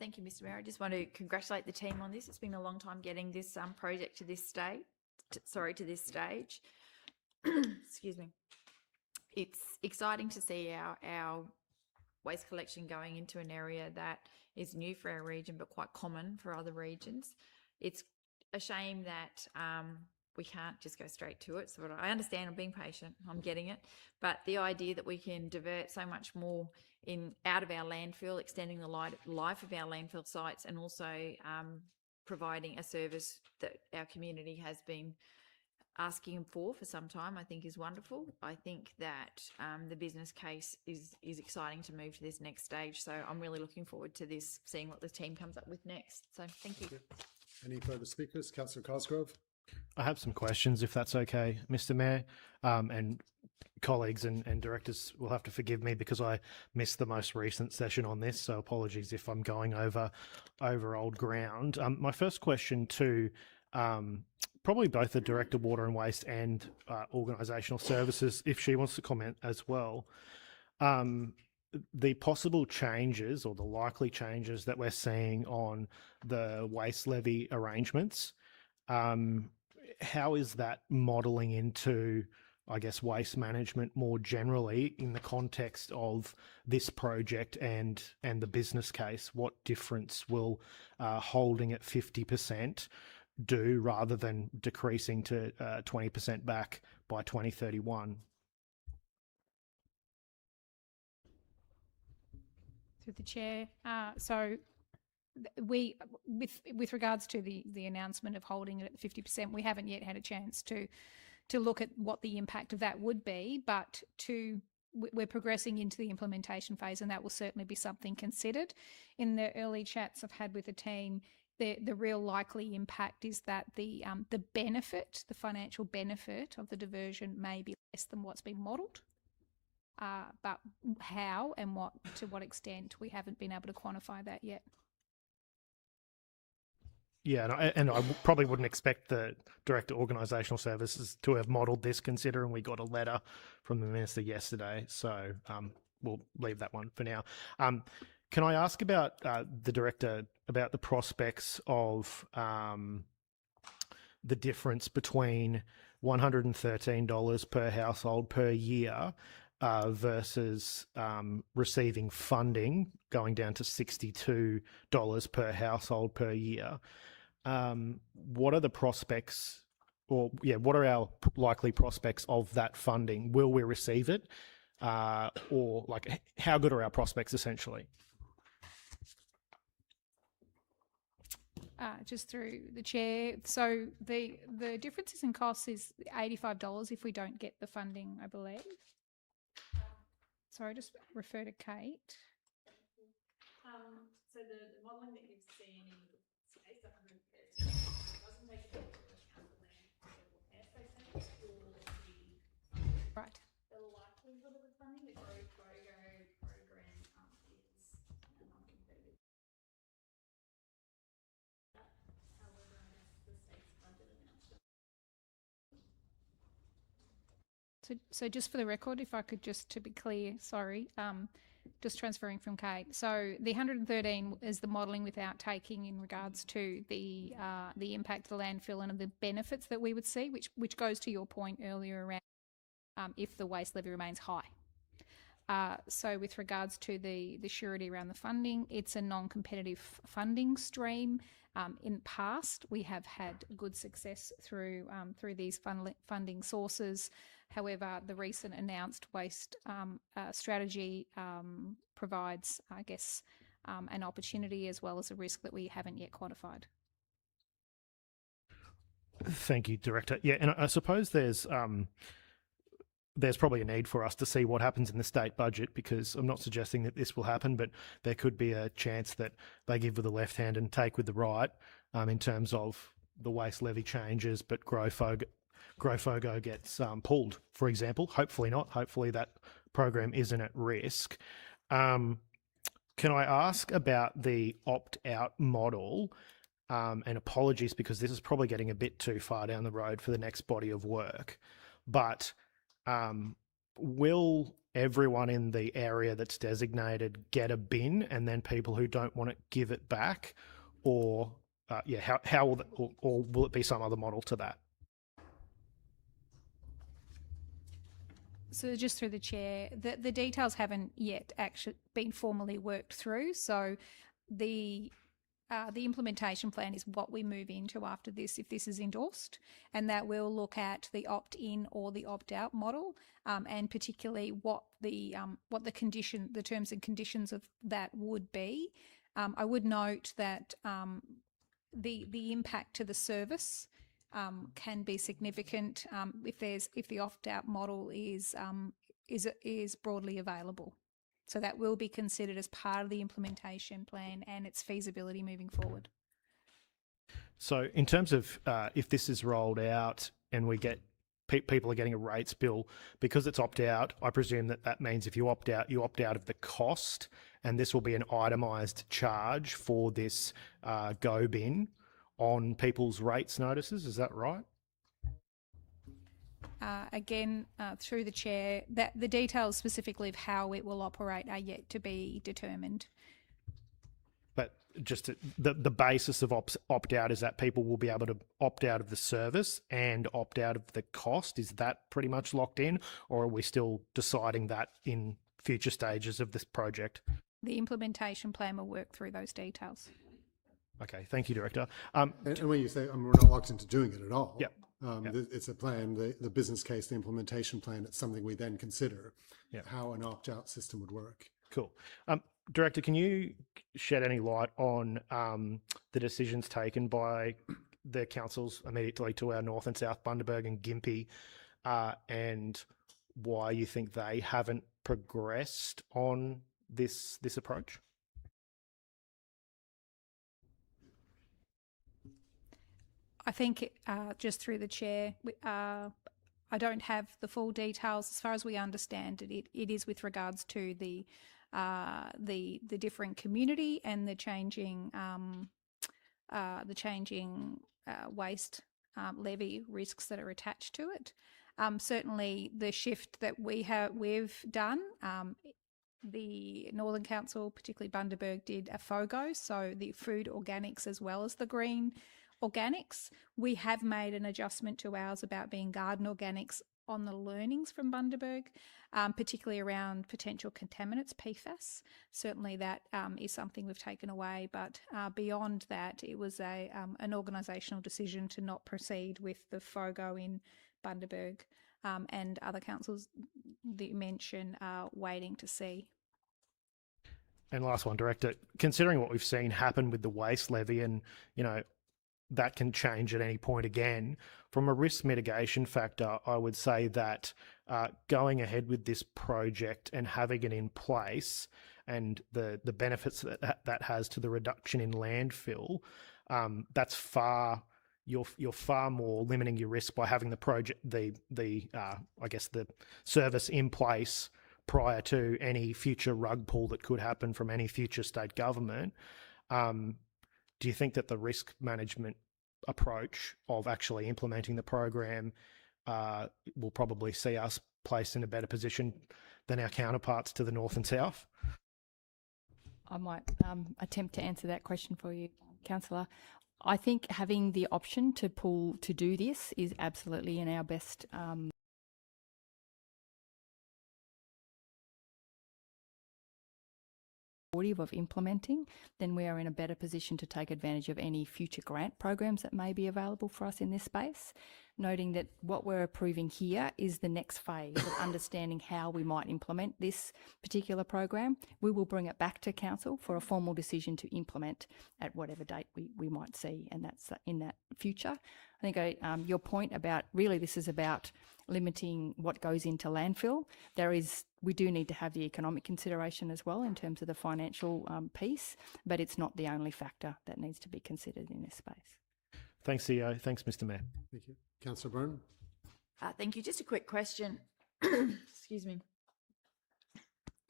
Thank you, Mr. Mayor. I just want to congratulate the team on this. It's been a long time getting this project to this stage. To this stage. Excuse me. It's exciting to see our waste collection going into an area that is new for our region but quite common for other regions. It's a shame that we can't just go straight to it. So I understand, I'm being patient, I'm getting it, but the idea that we can divert so much more out of our landfill, extending the life of our landfill sites, and also providing a service that our community has been asking for some time, I think is wonderful. I think that the business case is exciting to move to this next stage. So I'm really looking forward to this, seeing what the team comes up with next. So thank you. Any further speakers? Councillor Cosgrove. I have some questions, if that's okay, Mr. Mayor, and colleagues and directors will have to forgive me because I missed the most recent session on this, so apologies if I'm going over old ground. My first question to probably both the Director Water and Waste and Organisational Services, if she wants to comment as well, the possible changes or the likely changes that we're seeing on the waste levy arrangements, how is that modelling into, I guess, waste management more generally in the context of this project and the business case? What difference will holding at 50% do rather than decreasing to 20% back by 2031? Through the chair. So we, with regards to the announcement of holding it at 50%, we haven't yet had a chance to look at what the impact of that would be, but we're progressing into the implementation phase, and that will certainly be something considered. In the early chats I've had with the team, the real likely impact is that the benefit, the financial benefit of the diversion may be less than what's been modelled. But how and to what extent, we haven't been able to quantify that yet. Yeah, and I probably wouldn't expect the Director Organisational Services to have modelled this, considering we got a letter from the Minister yesterday. So we'll leave that one for now. Can I ask about the Director, about the prospects of the difference between $113 per household per year versus receiving funding going down to $62 per household per year? What are the prospects, or what are our likely prospects of that funding? Will we receive it? Or like, how good are our prospects essentially? Just through the chair. So the differences in costs is $85 if we don't get the funding, I believe. Sorry, just refer to Kate. So the modelling that you've seen in space, doesn't take into account the land or right. The likelihood of the funding, the GOGO program is non-competitive. However, I guess the state's budget announced. So just for the record, if I could just to be clear, sorry, just transferring from Kate. So the 113 is the modelling without taking in regards to the impact of the landfill and of the benefits that we would see, which goes to your point earlier around if the waste levy remains high. So with regards to the surety around the funding, it's a non-competitive funding stream. In the past, we have had good success through these funding sources. However, the recent announced waste strategy provides, I guess, an opportunity as well as a risk that we haven't yet quantified. Thank you, Director. Yeah, and I suppose there's there's probably a need for us to see what happens in the state budget, because I'm not suggesting that this will happen, but there could be a chance that they give with the left hand and take with the right in terms of the waste levy changes, but GrowFogo gets pulled, for example. Hopefully not. Hopefully that program isn't at risk. Can I ask about the opt-out model? And apologies, because this is probably getting a bit too far down the road for the next body of work. But will everyone in the area that's designated get a bin, and then people who don't want it give it back? Or, how will or will it be some other model to that? So just through the chair, the details haven't yet actually been formally worked through. So the implementation plan is what we move into after this, if this is endorsed, and that will look at the opt-in or the opt-out model, and particularly what the terms and conditions of that would be. I would note that the impact to the service can be significant if the opt-out model is broadly available. So that will be considered as part of the implementation plan and its feasibility moving forward. So in terms of if this is rolled out and we get people are getting a rates bill, because it's opt-out, I presume that means if you opt out of the cost, and this will be an itemised charge for this go bin on people's rates notices. Is that right? Again, through the chair, that the details specifically of how it will operate are yet to be determined. But just the basis of opt-out is that people will be able to opt out of the service and opt out of the cost. Is that pretty much locked in, or are we still deciding that in future stages of this project? The implementation plan will work through those details. Okay, thank you, Director. And when you say we're not locked into doing it at all, it's a plan, the business case, the implementation plan, it's something we then consider how an opt-out system would work. Cool. Director, can you shed any light on the decisions taken by the councils immediately to our north and south, Bundaberg and Gympie, and why you think they haven't progressed on this approach? I think just through the chair, I don't have the full details. As far as we understand it, it is with regards to the differing community and the changing waste levy risks that are attached to it. Certainly, the shift that we've done. The Northern Council, particularly Bundaberg, did a FOGO, so the food organics as well as the green organics. We have made an adjustment to ours about being garden organics on the learnings from Bundaberg, particularly around potential contaminants, PFAS. Certainly that is something we've taken away, but beyond that, it was an organisational decision to not proceed with the FOGO in Bundaberg, and other councils that you mentioned are waiting to see. And last one, Director, considering what we've seen happen with the waste levy, and that can change at any point again, from a risk mitigation factor, I would say that going ahead with this project and having it in place, and the benefits that has to the reduction in landfill, that's you're far more limiting your risk by having the project, I guess the service in place prior to any future rug pull that could happen from any future state government. Do you think that the risk management approach of actually implementing the program will probably see us placed in a better position than our counterparts to the north and south? I might attempt to answer that question for you, Councillor. I think having the option to do this is absolutely in our best of implementing, then we are in a better position to take advantage of any future grant programs that may be available for us in this space, noting that what we're approving here is the next phase of understanding how we might implement this particular program. We will bring it back to Council for a formal decision to implement at whatever date we might see, and that's in that future. I think your point about really this is about limiting what goes into landfill. We do need to have the economic consideration as well in terms of the financial piece, but it's not the only factor that needs to be considered in this space. Thanks, CEO. Thanks, Mr Mayor. Thank you. Councillor Byrne? Thank you. Just a quick question. Excuse me.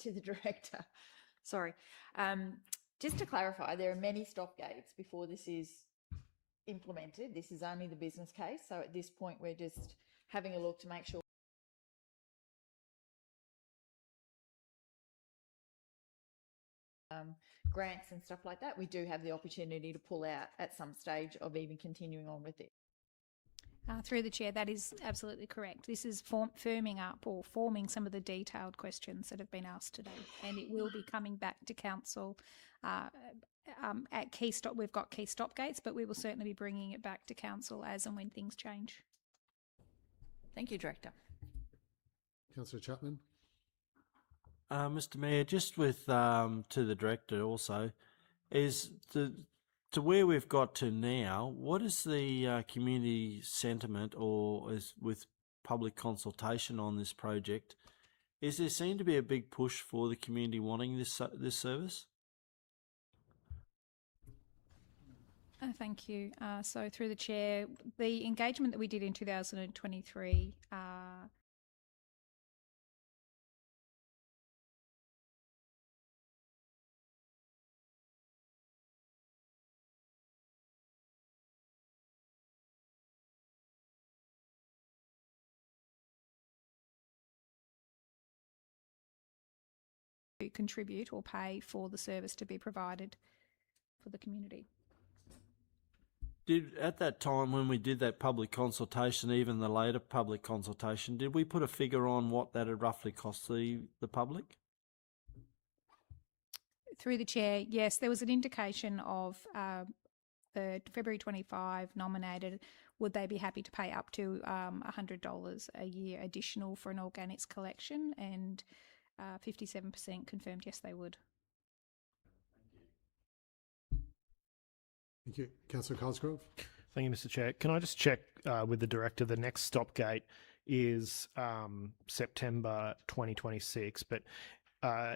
To the director. Sorry. Just to clarify, there are many stop gates before this is implemented. This is only the business case. So at this point, we're just having a look to make sure grants and stuff like that. We do have the opportunity to pull out at some stage of even continuing on with it. Through the chair, that is absolutely correct. This is firming up or forming some of the detailed questions that have been asked today, and it will be coming back to council at key stop. We've got key stop gates, but we will certainly be bringing it back to council as and when things change. Thank you, Director. Councillor Chapman? Mr Mayor, just with to the Director also, is to where we've got to now, what is the community sentiment or is with public consultation on this project? Is there seem to be a big push for the community wanting this service? Thank you. So through the chair, the engagement that we did in 2023 contribute or pay for the service to be provided for the community. At that time when we did that public consultation, even the later public consultation, did we put a figure on what that had roughly cost the public? Through the chair, yes, there was an indication of the February 25 nominated. Would they be happy to pay up to $100 a year additional for an organics collection? And 57% confirmed yes, they would. Thank you. Councillor Cosgrove? Thank you, Mr Chair. Can I just check with the Director, the next stop gate is September 2026, but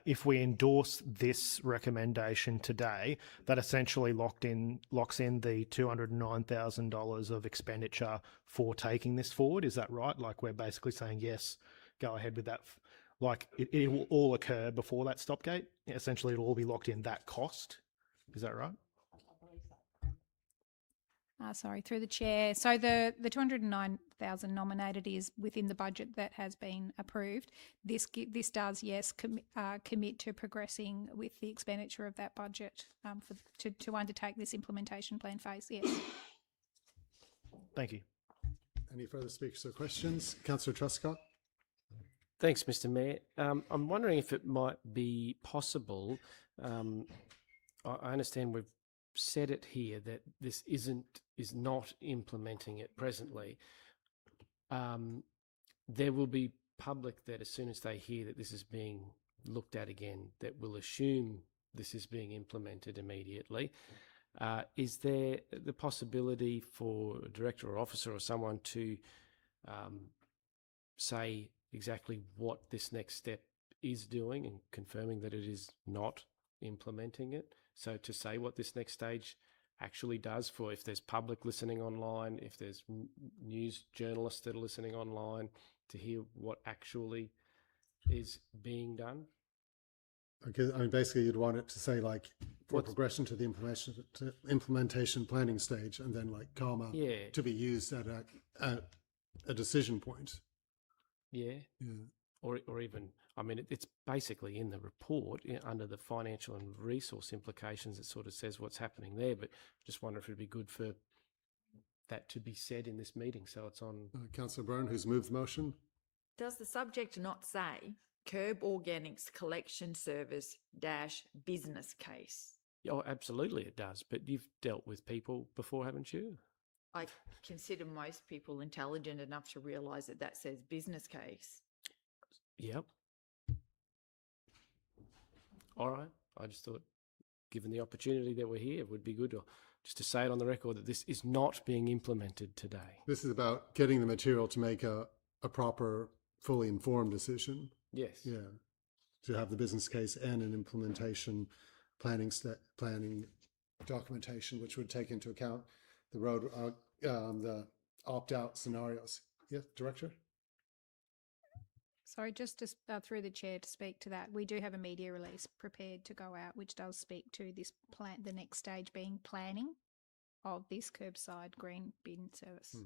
if we endorse this recommendation today, that essentially locks in the $209,000 of expenditure for taking this forward. Is that right? Like we're basically saying, yes, go ahead with that. Like it will all occur before that stop gate. Essentially, it'll all be locked in that cost. Is that right? Sorry, through the chair. So the 209,000 nominated is within the budget that has been approved. This does, yes, commit to progressing with the expenditure of that budget to undertake this implementation plan phase. Yes. Thank you. Any further speakers or questions? Councillor Truscott? Thanks, Mr Mayor. I'm wondering if it might be possible, I understand we've said it here that this is not implementing it presently. There will be public that as soon as they hear that this is being looked at again, that will assume this is being implemented immediately. Is there the possibility for a director or officer or someone to say exactly what this next step is doing and confirming that it is not implementing it? So to say what this next stage actually does for if there's public listening online, if there's news journalists that are listening online, to hear what actually is being done? Okay, I mean, basically you'd want it to say like for progression to the implementation planning stage and then like comma to be used at a decision point. Yeah. Or even, I mean, it's basically in the report under the financial and resource implications. It sort of says what's happening there, but just wonder if it'd be good for that to be said in this meeting. So it's on. Councillor Byrne, who's moved the motion. Does the subject not say Curb Organics Collection Service - business case? Oh, absolutely it does. But you've dealt with people before, haven't you? I consider most people intelligent enough to realise that that says business case. Yep. All right. I just thought, given the opportunity that we're here, it would be good just to say it on the record that this is not being implemented today. This is about getting the material to make a a proper, fully informed decision. Yes. Yeah, to have the business case and an implementation planning documentation, which would take into account the the opt-out scenarios. Yes, Director? Sorry, just to, through the chair to speak to that, we do have a media release prepared to go out, which does speak to this plan, the next stage being planning of this curbside green bin service.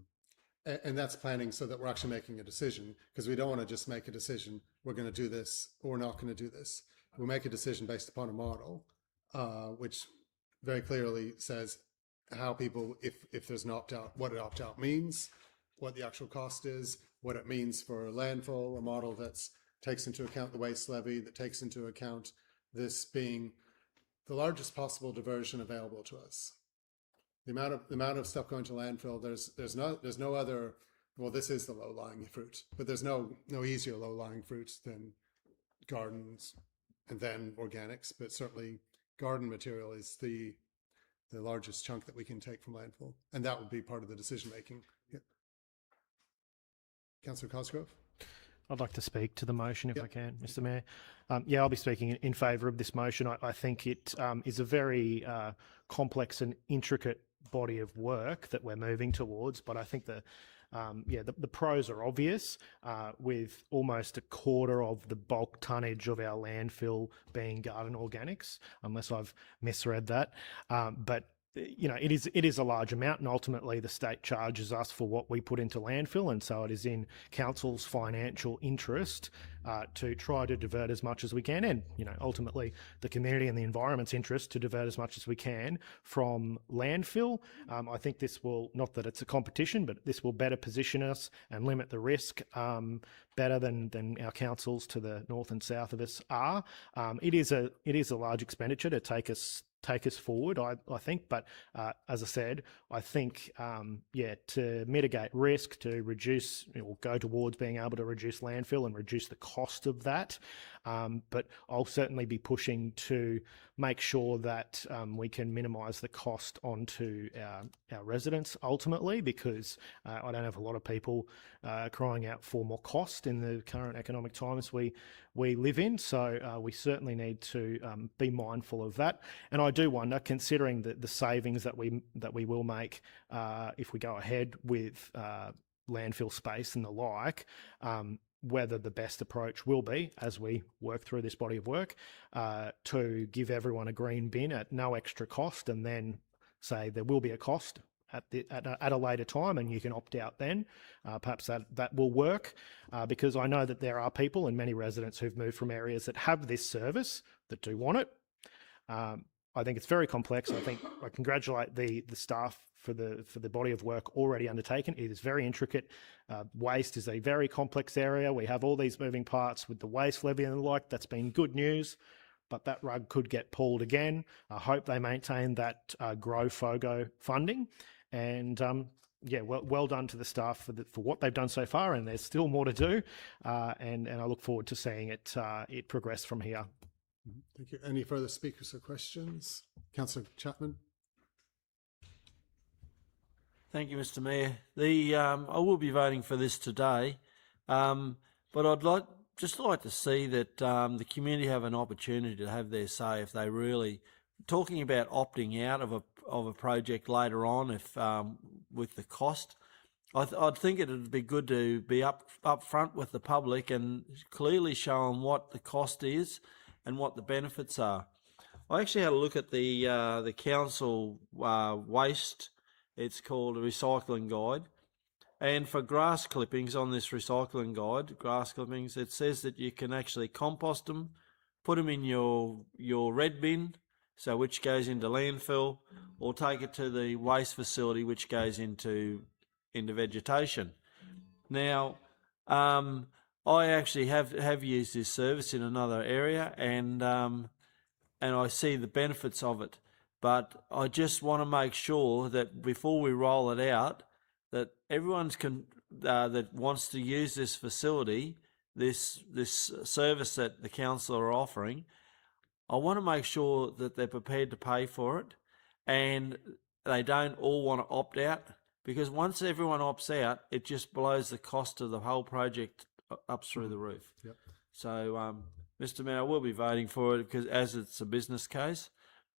And that's planning so that we're actually making a decision, because we don't want to just make a decision, we're going to do this or we're not going to do this. We'll make a decision based upon a model, which very clearly says how people, if there's an opt-out, what an opt-out means, what the actual cost is, what it means for landfill, a model that takes into account the waste levy, that takes into account this being the largest possible diversion available to us. The amount of stuff going to landfill, there's no other, well, this is the low-lying fruit, but there's no easier low-lying fruits than gardens and then organics, but certainly garden material is the largest chunk that we can take from landfill, and that would be part of the decision making. Yeah. Councillor Cosgrove? I'd like to speak to the motion if I can, Mr. Mayor. Yeah, I'll be speaking in favour of this motion. I think it is a very complex and intricate body of work that we're moving towards, but I think the pros are obvious, with almost a quarter of the bulk tonnage of our landfill being garden organics, unless I've misread that. But you know, it is a large amount, and ultimately the state charges us for what we put into landfill, and so it is in council's financial interest to try to divert as much as we can, and you know, ultimately the community and the environment's interest to divert as much as we can from landfill. I think this will, not that it's a competition, but this will better position us and limit the risk better than our councils to the north and south of us are. It is a large expenditure to take us forward, I think. But as I said, I think, to mitigate risk, to reduce or go towards being able to reduce landfill and reduce the cost of that. But I'll certainly be pushing to make sure that we can minimise the cost onto our residents ultimately, because I don't have a lot of people crying out for more cost in the current economic times we live in. So we certainly need to be mindful of that. And I do wonder, considering the savings that we will make if we go ahead with landfill space and the like, whether the best approach will be, as we work through this body of work, to give everyone a green bin at no extra cost, and then say there will be a cost at a later time and you can opt out then. Perhaps that will work, because I know that there are people and many residents who've moved from areas that have this service that do want it. I think it's very complex. I think I congratulate the staff for the body of work already undertaken. It is very intricate. Waste is a very complex area. We have all these moving parts with the waste levy and the like. That's been good news, but that rug could get pulled again. I hope they maintain that Grow FOGO funding, and well done to the staff for what they've done so far, and there's still more to do, and I look forward to seeing it progress from here. Thank you. Any further speakers or questions? Councillor Chapman? Thank you, Mr. Mayor. I will be voting for this today, but I'd just like to see that the community have an opportunity to have their say if they really talking about opting out of a project later on, if with the cost. I'd think it would be good to be up front with the public and clearly show them what the cost is and what the benefits are. I actually had a look at the council waste. It's called a recycling guide. And for grass clippings on this recycling guide, it says that you can actually compost them, put them in your red bin, so which goes into landfill, or take it to the waste facility, which goes into vegetation. Now, I actually have used this service in another area, and I see the benefits of it. But I just want to make sure that before we roll it out, that everyone's that wants to use this facility, this service that the council are offering, I want to make sure that they're prepared to pay for it, and they don't all want to opt out, because once everyone opts out, it just blows the cost of the whole project up through the roof. Yep. So, Mr. Mayor, I will be voting for it because as it's a business case,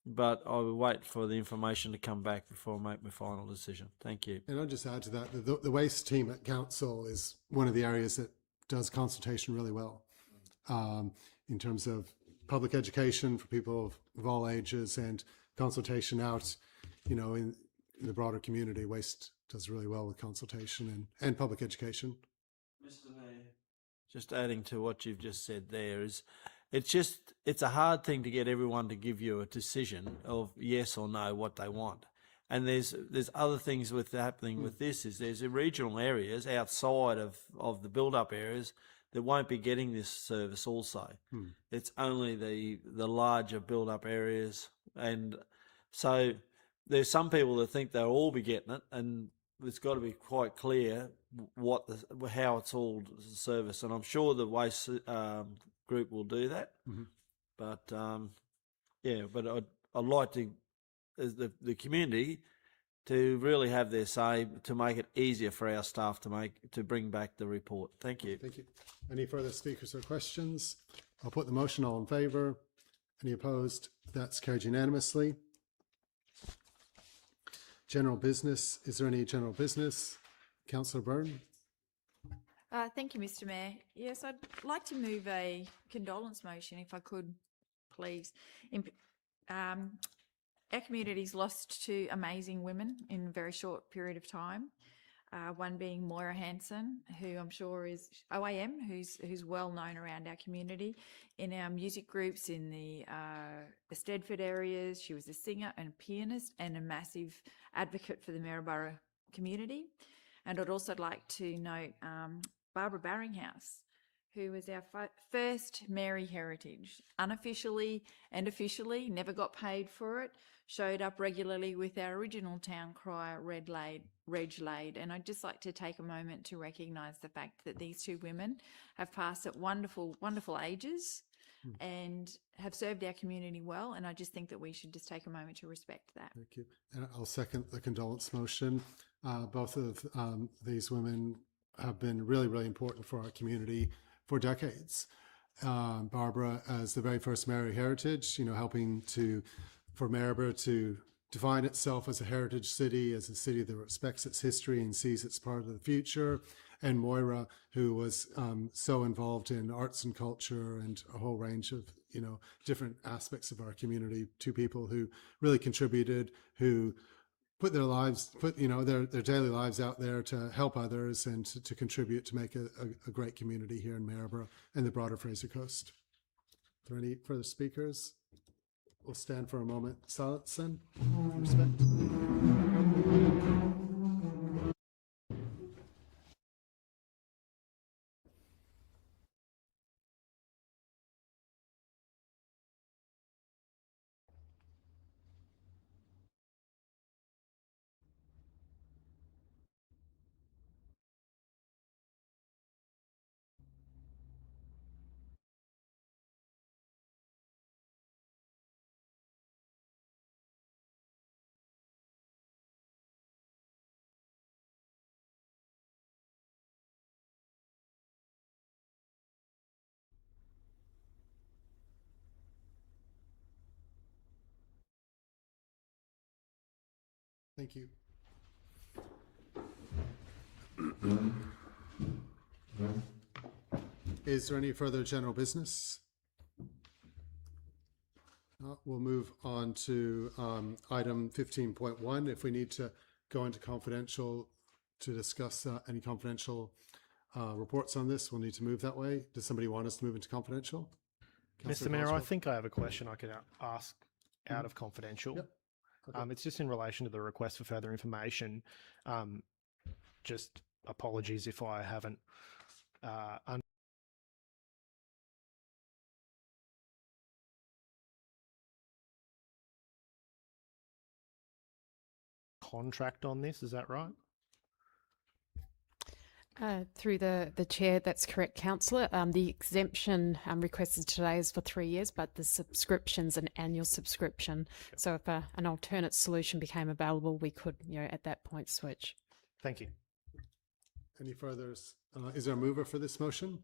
but I will wait for the information to come back before I make my final decision. Thank you. And I'll just add to that, the waste team at council is one of the areas that does consultation really well, in terms of public education for people of all ages and consultation out, in the broader community. Waste does really well with consultation and public education. Mr. Mayor, just adding to what you've just said there is, it's a hard thing to get everyone to give you a decision of yes or no what they want. And there's other things happening with this is there's regional areas outside of the build-up areas that won't be getting this service also. It's only the larger build-up areas. And so there's some people that think they'll all be getting it, and it's got to be quite clear how it's all serviced. And I'm sure the waste group will do that. But I'd like to, as the community, to really have their say to make it easier for our staff to bring back the report. Thank you. Thank you. Any further speakers or questions? I'll put the motion. All in favour? Any opposed? That's carried unanimously. General business. Is there any general business? Councillor Byrne? Thank you, Mr. Mayor. Yes, I'd like to move a condolence motion, if I could, please. Our community's lost two amazing women in a very short period of time. One being Moira Hanson, who I'm sure is OAM, who's well known around our community, in our music groups in the Stedford areas. She was a singer and a pianist and a massive advocate for the Maryborough community. And I'd also like to note Barbara Barringhouse, who was our first Mary Heritage, unofficially and officially, never got paid for it, showed up regularly with our original town crier, Reg Lade. And I'd just like to take a moment to recognise the fact that these two women have passed at wonderful, wonderful ages and have served our community well. And I just think that we should just take a moment to respect that. Thank you. And I'll second the condolence motion. Both of these women have been really, really important for our community for decades. Barbara, as the very first Mary Heritage, helping for Maryborough to define itself as a heritage city, as a city that respects its history and sees it's part of the future. And Moira, who was so involved in arts and culture and a whole range of, different aspects of our community. Two people who really contributed, who put their lives, their daily lives out there to help others and to contribute to make a great community here in Maryborough and the broader Fraser Coast. Are there any further speakers? We'll stand for a moment. Silence then. Respect. Thank you. Is there any further general business? We'll move on to item 15.1. If we need to go into confidential to discuss any confidential reports on this, we'll need to move that way. Does somebody want us to move into confidential? Mr. Mayor, I think I have a question I could ask out of confidential. Yep. Okay. It's just in relation to the request for further information. Just apologies if I haven't contract on this, is that right? Through the chair, that's correct, councillor. The exemption requested today is for 3 years, but the subscription's an annual subscription. So if an alternate solution became available, we could, at that point switch. Thank you. Any further? Is there a mover for this motion?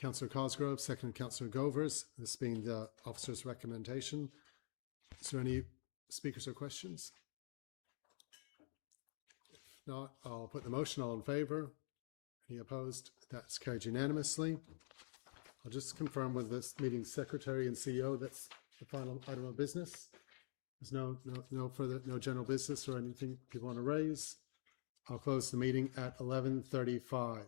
Councillor Cosgrove, second Councillor Govers, this being the officer's recommendation. Is there any speakers or questions? If not, I'll put the motion. All in favour? Any opposed? That's carried unanimously. I'll just confirm with this meeting secretary and CEO that's the final item of business. There's no further, no general business or anything people want to raise. I'll close the meeting at 11:35.